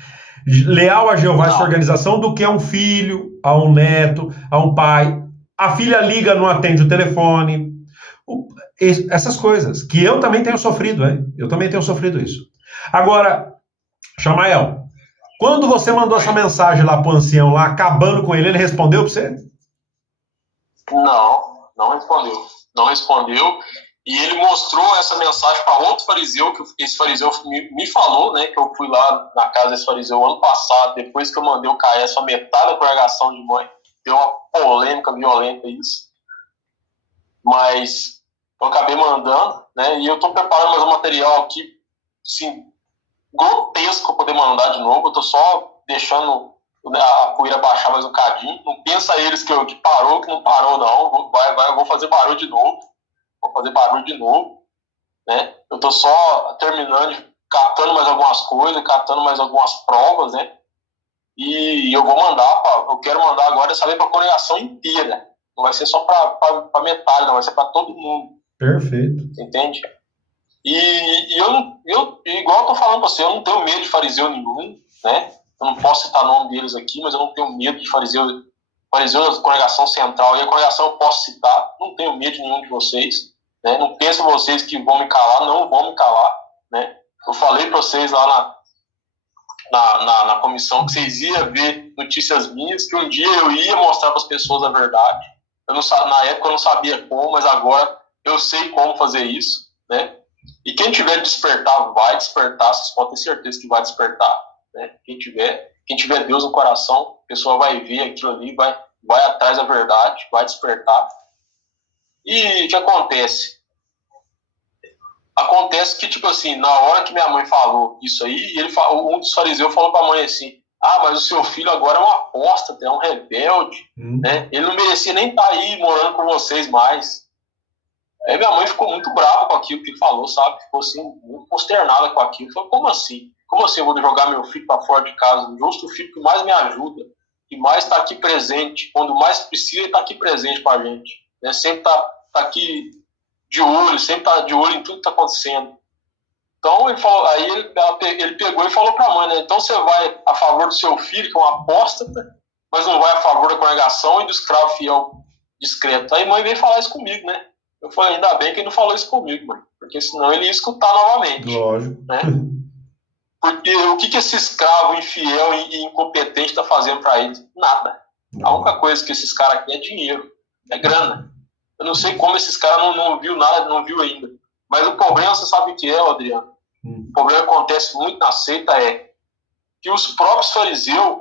leal a Jeová e sua organização, do que a um filho, a um neto, a um pai. A filha liga, não atende o telefone. Essas coisas, que eu também tenho sofrido, hein? Eu também tenho sofrido isso. Agora, Chamael, quando você mandou essa mensagem lá pro ancião, lá, acabando com ele respondeu pra você? Não respondeu. Não respondeu. E ele mostrou essa mensagem para outro fariseu, que esse fariseu me falou, né, que eu fui lá na casa desse fariseu ano passado, depois que eu mandei o KS a metade da congregação de mãe. Deu uma polêmica violenta isso. Mas eu acabei mandando, né, e eu estou preparando mais um material aqui, assim, grotesco para poder mandar de novo. Eu estou só deixando a poeira baixar mais um cadinho. Não pensa eles que parou, que não parou, não. Eu vou fazer barulho de novo. né? Eu tô só terminando, catando mais algumas coisas, catando mais algumas provas, né? E eu eu quero mandar agora essa lei para a congregação inteira. Não vai ser só para metade, não, vai ser para todo mundo. Perfeito. Entende? E igual eu tô falando para você, eu não tenho medo de fariseu nenhum, né? Eu não posso citar o nome deles aqui, mas eu não tenho medo de fariseu da congregação central. E a congregação eu posso citar, não tenho medo de nenhum de vocês, né? Não pensem vocês que vão me calar, não vão me calar, né? Eu falei para vocês lá na comissão que vocês iam ver notícias minhas, que um dia eu ia mostrar para as pessoas a verdade. Na época eu não sabia como, mas agora eu sei como fazer isso, né? E quem tiver despertar, vai despertar, vocês podem ter certeza que vai despertar, né? Quem tiver Deus no coração, a pessoa vai ver aquilo ali, vai atrás da verdade, vai despertar. E o que acontece? Acontece que, tipo assim, na hora que minha mãe falou isso aí, um dos fariseus falou pra mãe assim, mas o seu filho agora é um apóstata, é um rebelde, né? Ele não merecia nem estar aí morando com vocês mais. Aí minha mãe ficou muito brava com aquilo que ele falou, sabe? Ficou assim, muito consternada com aquilo. Falou, como assim? Como assim eu vou jogar meu filho pra fora de casa? Justo o filho que mais me ajuda, que mais está aqui presente, quando mais precisa, ele está aqui presente com a gente, né? Sempre tá aqui de olho, sempre tá de olho em tudo que tá acontecendo. Então ele falou, aí ele pegou e falou pra mãe, né? Então você vai a favor do seu filho, que é um apóstata, mas não vai a favor da congregação e do escravo fiel discreto. Aí a mãe veio falar isso comigo, né? Eu falei, ainda bem que ele não falou isso comigo, mãe, porque senão ele ia escutar novamente. Lógico. Né? Porque o que esse escravo infiel e incompetente tá fazendo pra ele? Nada. A única coisa que esses caras querem é dinheiro, é grana. Eu não sei como esses caras não viu nada, não viu ainda. Mas o problema, você sabe o que é, Adriano? O problema que acontece muito na seita é que os próprios fariseus,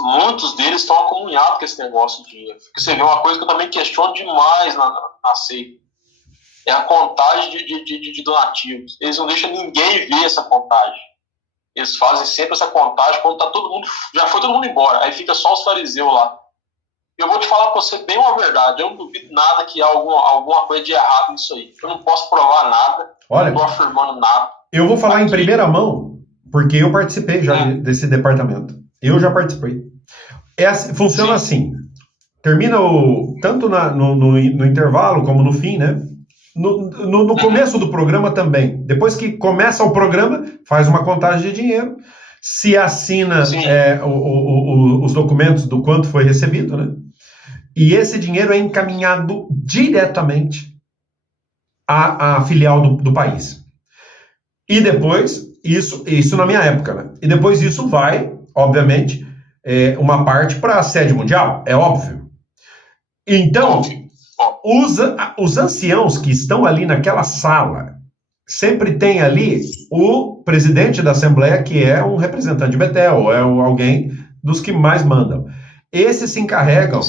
muitos deles estão acomunhados com esse negócio de dinheiro. Porque você vê uma coisa que eu também questiono demais na seita. É a contagem de donativos. Eles não deixam ninguém ver essa contagem. Eles fazem sempre essa contagem quando tá já foi todo mundo embora. Aí fica só os fariseus lá. Eu vou te falar para você bem uma verdade. Eu não duvido nada que há alguma coisa de errado nisso aí. Eu não posso provar nada. Olha, não estou afirmando nada. Eu vou falar em primeira mão, porque eu participei já desse departamento. Eu já participei. Funciona assim. Termina tanto no intervalo como no fim, né? No começo do programa também. Depois que começa o programa, faz uma contagem de dinheiro. Se assina os documentos do quanto foi recebido, né? E esse dinheiro é encaminhado diretamente à filial do país. E depois, isso na minha época, né? E depois isso vai, obviamente, uma parte para a sede mundial, é óbvio. Então, os anciãos que estão ali naquela sala, sempre tem ali o presidente da Assembleia, que é um representante de Betel, é alguém dos que mais mandam. Esses se encarregam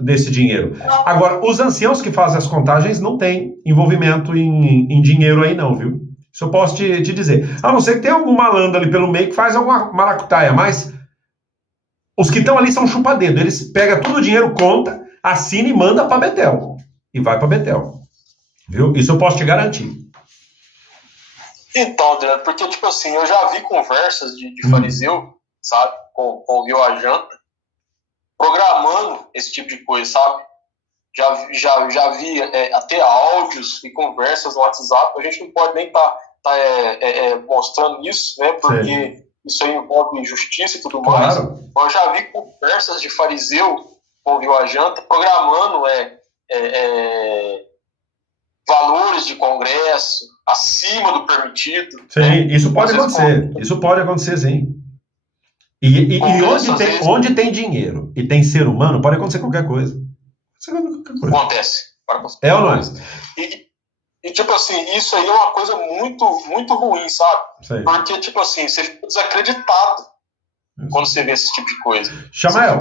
desse dinheiro. Agora, os anciãos que fazem as contagens não têm envolvimento em dinheiro aí não, viu? Isso eu posso te dizer. A não ser que tenha algum malandro ali pelo meio que faz alguma maracutaia, mas os que estão ali são chupa-dedo. Eles pegam todo o dinheiro, conta, assina e manda para Betel. E vai para Betel. Viu? Isso eu posso te garantir. Então, Adriano, porque, tipo assim, eu já vi conversas de fariseu, sabe, com o Viu a Janta, programando esse tipo de coisa, sabe? Já vi até áudios e conversas no WhatsApp. A gente não pode nem tá mostrando isso, né? Porque isso aí envolve justiça e tudo mais. Mas eu já vi conversas de fariseu com o Viu a Janta, programando valores de congresso acima do permitido. Sim, né? Isso pode acontecer. Isso pode acontecer, sim. E onde tem dinheiro e tem ser humano, pode acontecer qualquer coisa. Acontece. É ou não é? E tipo assim, isso aí é uma coisa muito, muito ruim, sabe? Sei. Porque, tipo assim, você fica desacreditado quando você vê esse tipo de coisa. Chamael,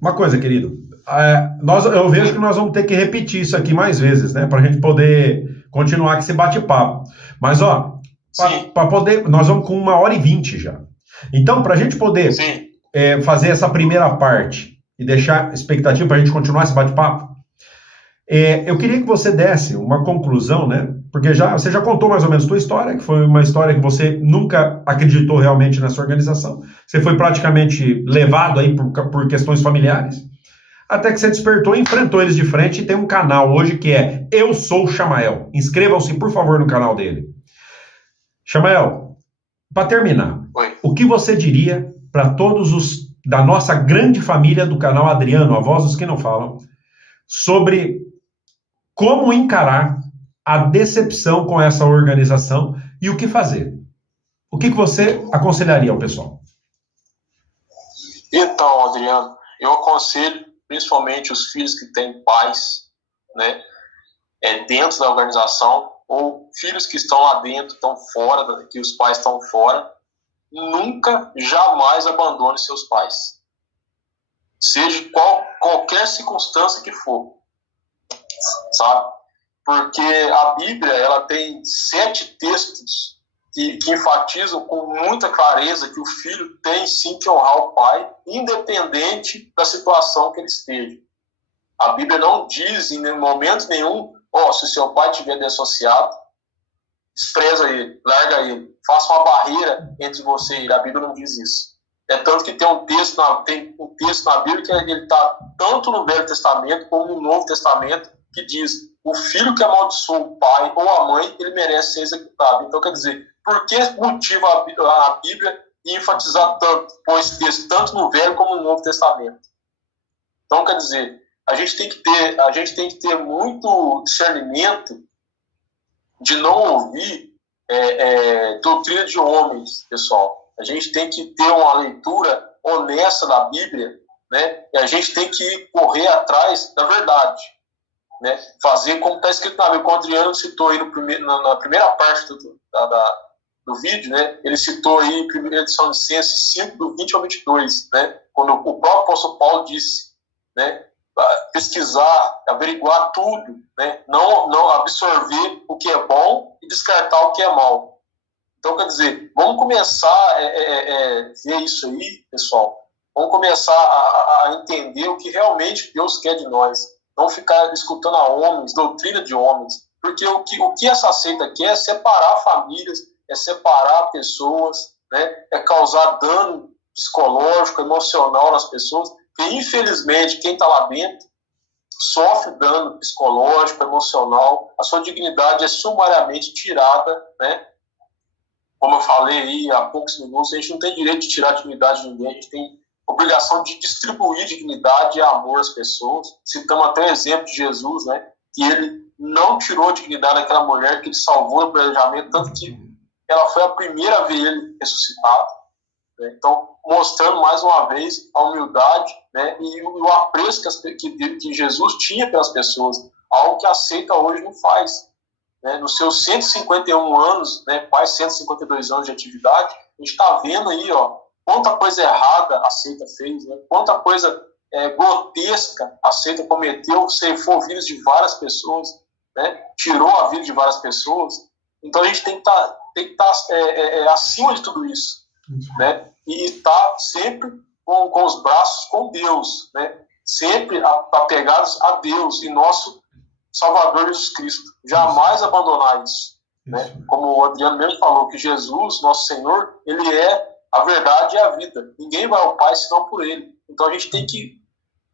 uma coisa, querido. Eu vejo que nós vamos ter que repetir isso aqui mais vezes, né? Pra gente poder continuar com esse bate-papo. Mas, ó, para poder. Nós vamos com 1h20 já. Então, pra gente poder fazer essa primeira parte e deixar expectativa pra gente continuar esse bate-papo, Eu queria que você desse uma conclusão, né? Porque você já contou mais ou menos a sua história, que foi uma história que você nunca acreditou realmente nessa organização. Você foi praticamente levado aí por questões familiares, até que você despertou, enfrentou eles de frente e tem um canal hoje que é Eu Sou Chamael. Inscrevam-se, por favor, no canal dele. Chamael, para terminar, Oi. o que você diria para todos os da nossa grande família do canal Adriano, a voz dos que não falam, sobre como encarar a decepção com essa organização e o que fazer? O que você aconselharia ao pessoal? Então, Adriano, eu aconselho principalmente os filhos que têm pais, né, dentro da organização, ou filhos que estão lá dentro, estão fora, que os pais estão fora, nunca, jamais abandone seus pais. Seja qualquer circunstância que for, sabe? Porque a Bíblia, ela tem 7 textos que enfatizam com muita clareza que o filho tem sim que honrar o pai, independente da situação que ele esteja. A Bíblia não diz em momento nenhum, se o seu pai estiver dissociado, despreza ele, larga ele, faça uma barreira entre você e ele. A Bíblia não diz isso. É tanto que tem um texto na Bíblia que ele está tanto no Velho Testamento como no Novo Testamento, que diz: o filho que amaldiçoa o pai ou a mãe, ele merece ser executado. Então, quer dizer, por que motiva a Bíblia enfatizar tanto, pois texto, tanto no Velho como no Novo Testamento? Então, quer dizer, a gente tem que ter muito discernimento de não ouvir doutrina de homens, pessoal. A gente tem que ter uma leitura honesta da Bíblia, né? E a gente tem que correr atrás da verdade, né? Fazer como está escrito na Bíblia. O Adriano citou aí na primeira parte do vídeo, né? Ele citou aí em 1 Tessalonicenses 5, do 20 ao 22, né? Quando o próprio apóstolo Paulo disse, né? Pesquisar, averiguar tudo, né? Não absorver o que é bom e descartar o que é mal. Então, quer dizer, vamos começar a ver isso aí, pessoal. Vamos começar a entender o que realmente Deus quer de nós. Não ficar escutando a homens, doutrina de homens. Porque o que essa seita quer é separar famílias, é separar pessoas, né? É causar dano psicológico, emocional nas pessoas. Porque, infelizmente, quem está lá dentro sofre dano psicológico, emocional. A sua dignidade é sumariamente tirada, né? Como eu falei aí há poucos minutos, a gente não tem direito de tirar a dignidade de ninguém, a gente tem obrigação de distribuir dignidade e amor às pessoas. Citamos até o exemplo de Jesus, né? Que ele não tirou a dignidade daquela mulher que ele salvou no planejamento, tanto que ela foi a primeira a ver ele ressuscitado. Né? Então, mostrando mais uma vez a humildade, né? E o apreço que Jesus tinha pelas pessoas, algo que a seita hoje não faz. Né? Nos seus 151 anos, né? Quase 152 anos de atividade, a gente está vendo aí, quanta coisa errada a seita fez, né? Quanta coisa grotesca a seita cometeu, ceifou vidas de várias pessoas, né? Tirou a vida de várias pessoas. Então a gente tem que estar acima de tudo isso, né? E estar sempre com os braços com Deus, né? Sempre apegados a Deus e nosso Salvador Jesus Cristo. Jamais abandonar isso. Né? Como o Adriano mesmo falou, que Jesus, nosso Senhor, ele é a verdade e a vida. Ninguém vai ao Pai senão por ele. Então a gente tem que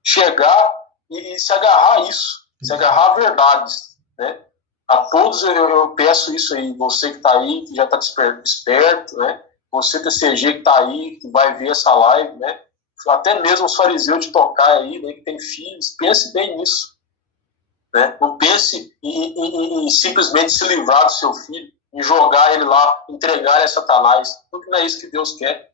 chegar e se agarrar a isso, se agarrar a verdades. Né? A todos eu peço isso aí, você que está aí, que já está esperto, né? Você TCG que está aí, que vai ver essa live, né? Até mesmo os fariseus de tocar aí, né? Que tem filhos, pense bem nisso. Né? Não pense em simplesmente se livrar do seu filho, em jogar ele lá, entregar ele a Satanás, porque não é isso que Deus quer.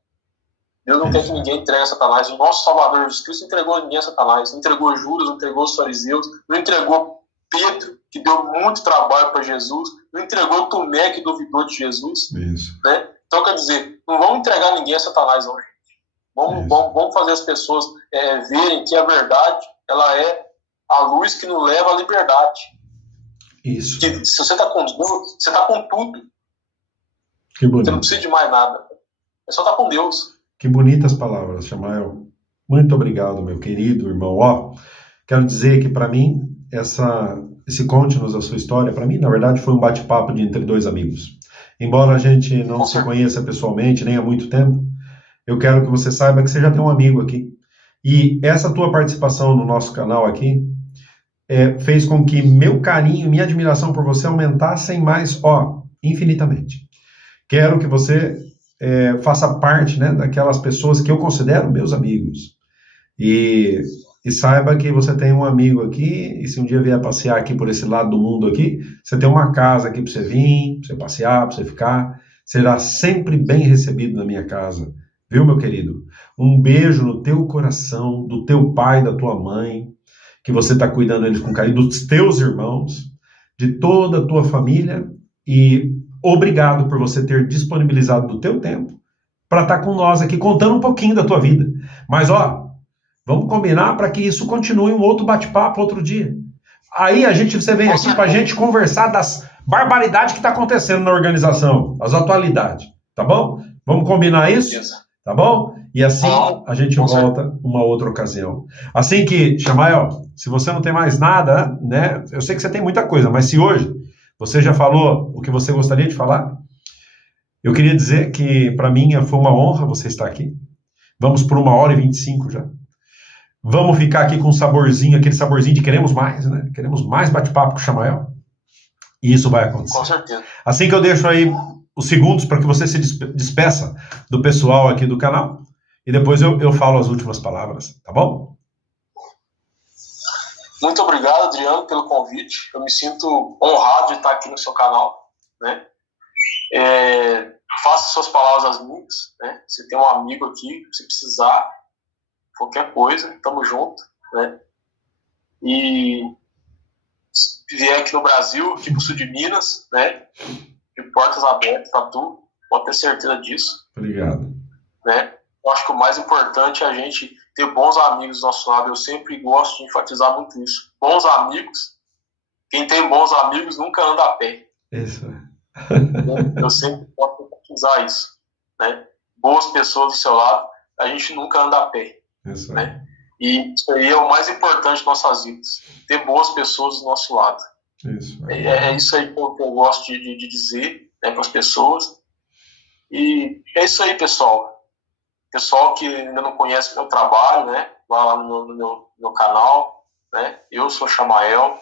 Deus não quer que ninguém entregue a Satanás. O nosso Salvador Jesus Cristo não entregou ninguém a Satanás, não entregou Judas, não entregou os fariseus, não entregou Pedro, que deu muito trabalho para Jesus, não entregou Tomé, que duvidou de Jesus. Né? Então, quer dizer, não vamos entregar ninguém a Satanás hoje. Vamos fazer as pessoas verem que a verdade, ela é a luz que nos leva à liberdade. Isso. Que, se você está com Deus, você está com tudo. Que bonito. Você não precisa de mais nada. É só estar com Deus. Que bonitas palavras, Chamael. Muito obrigado, meu querido irmão. Quero dizer que para mim esse conte-nos a sua história, para mim, na verdade, foi um bate-papo entre dois amigos. Embora a gente não se conheça pessoalmente, nem há muito tempo, eu quero que você saiba que você já tem um amigo aqui. E essa tua participação no nosso canal aqui fez com que meu carinho, minha admiração por você aumentassem mais, infinitamente. Quero que você faça parte, né, daquelas pessoas que eu considero meus amigos. E saiba que você tem um amigo aqui, e se um dia vier passear aqui por esse lado do mundo aqui, você tem uma casa aqui para você vir, para você passear, para você ficar. Será sempre bem recebido na minha casa. Viu, meu querido? Um beijo no teu coração, do teu pai, da tua mãe, que você está cuidando deles com carinho, dos teus irmãos, de toda a tua família, e obrigado por você ter disponibilizado do teu tempo para estar com nós aqui, contando um pouquinho da tua vida. Mas, vamos combinar para que isso continue um outro bate-papo outro dia. Aí você vem aqui para a gente conversar das barbaridades que está acontecendo na organização, as atualidades, tá bom? Vamos combinar isso? Tá bom? E assim a gente volta uma outra ocasião. Assim que, Chamael, se você não tem mais nada, né? Eu sei que você tem muita coisa, mas se hoje você já falou o que você gostaria de falar, eu queria dizer que para mim foi uma honra você estar aqui. Vamos por 1h25 já. Vamos ficar aqui com um saborzinho, aquele saborzinho de queremos mais, né? Queremos mais bate-papo com o Chamael. E isso vai acontecer. Com certeza. Assim que eu deixo aí os segundos para que você se despeça do pessoal aqui do canal. E depois eu falo as últimas palavras, tá bom? Muito obrigado, Adriano, pelo convite. Eu me sinto honrado de estar aqui no seu canal, né? Faça suas palavras as minhas, né? Você tem um amigo aqui, se precisar, qualquer coisa, tamo junto, né? E se vier aqui no Brasil, aqui pro sul de Minas, né? De portas abertas para tu, pode ter certeza disso. Obrigado. Né? Eu acho que o mais importante é a gente ter bons amigos do nosso lado. Eu sempre gosto de enfatizar muito isso. Bons amigos, quem tem bons amigos nunca anda a pé. Isso. Eu sempre gosto de enfatizar isso. Né? Boas pessoas do seu lado, a gente nunca anda a pé. Isso. Né? E isso aí é o mais importante de nossas vidas. Ter boas pessoas do nosso lado. Isso. É isso aí que eu gosto de dizer, né, para as pessoas. E é isso aí, pessoal. Pessoal que ainda não conhece meu trabalho, né, vai lá no meu canal, né, eu sou Chamael,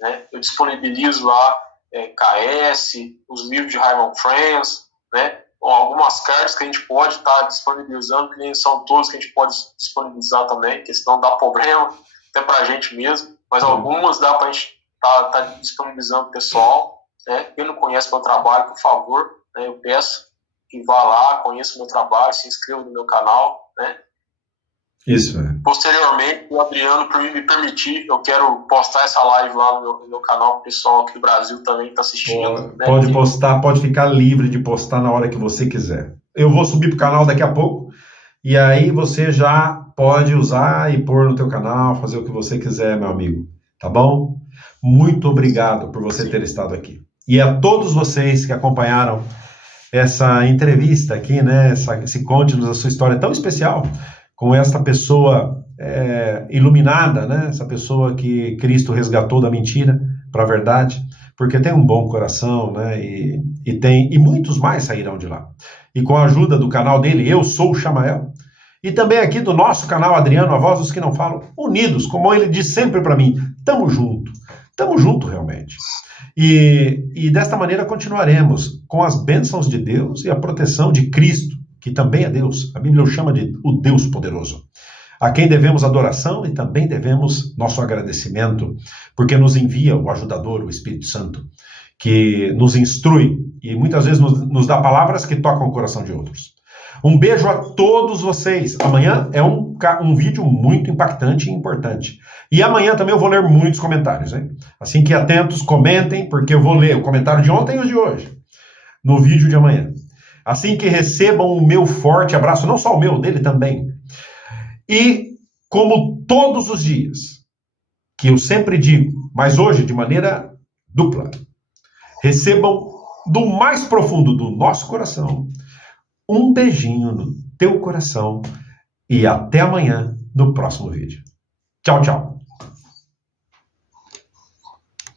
né, eu disponibilizo lá KS, os livros de Raymond Friends, né, algumas cartas que a gente pode estar disponibilizando, que nem são todos que a gente pode disponibilizar também, porque senão dá problema, até para a gente mesmo, mas algumas dá para a gente tá disponibilizando o pessoal, né? Quem não conhece meu trabalho, por favor, né, eu peço que vá lá, conheça o meu trabalho, se inscreva no meu canal, né? Isso, Posteriormente, o Adriano, por me permitir, eu quero postar essa live lá no meu canal, o pessoal aqui do Brasil também está assistindo. Pode postar, pode ficar livre de postar na hora que você quiser. Eu vou subir pro canal daqui a pouco, e aí você já pode usar e pôr no teu canal, fazer o que você quiser, meu amigo. Tá bom? Muito obrigado por você ter estado aqui. E a todos vocês que acompanharam essa entrevista aqui, né? Esse conte-nos a sua história tão especial, com esta pessoa iluminada, né? Essa pessoa que Cristo resgatou da mentira para a verdade, porque tem um bom coração, né? E muitos mais sairão de lá. E com a ajuda do canal dele, Eu Sou o Chamael, e também aqui do nosso canal Adriano, a voz dos que não falam, unidos, como ele diz sempre para mim, tamo junto realmente. E desta maneira continuaremos com as bênçãos de Deus e a proteção de Cristo, que também é Deus. A Bíblia o chama de o Deus poderoso, a quem devemos adoração e também devemos nosso agradecimento, porque nos envia o ajudador, o Espírito Santo, que nos instrui e muitas vezes nos dá palavras que tocam o coração de outros. Um beijo a todos vocês. Amanhã é um vídeo muito impactante e importante. E amanhã também eu vou ler muitos comentários, hein? Assim que atentos, comentem, porque eu vou ler o comentário de ontem e o de hoje, no vídeo de amanhã. Assim que recebam o meu forte abraço, não só o meu, dele também. E, como todos os dias, que eu sempre digo, mas hoje de maneira dupla, recebam do mais profundo do nosso coração um beijinho no teu coração e até amanhã no próximo vídeo. Tchau, tchau.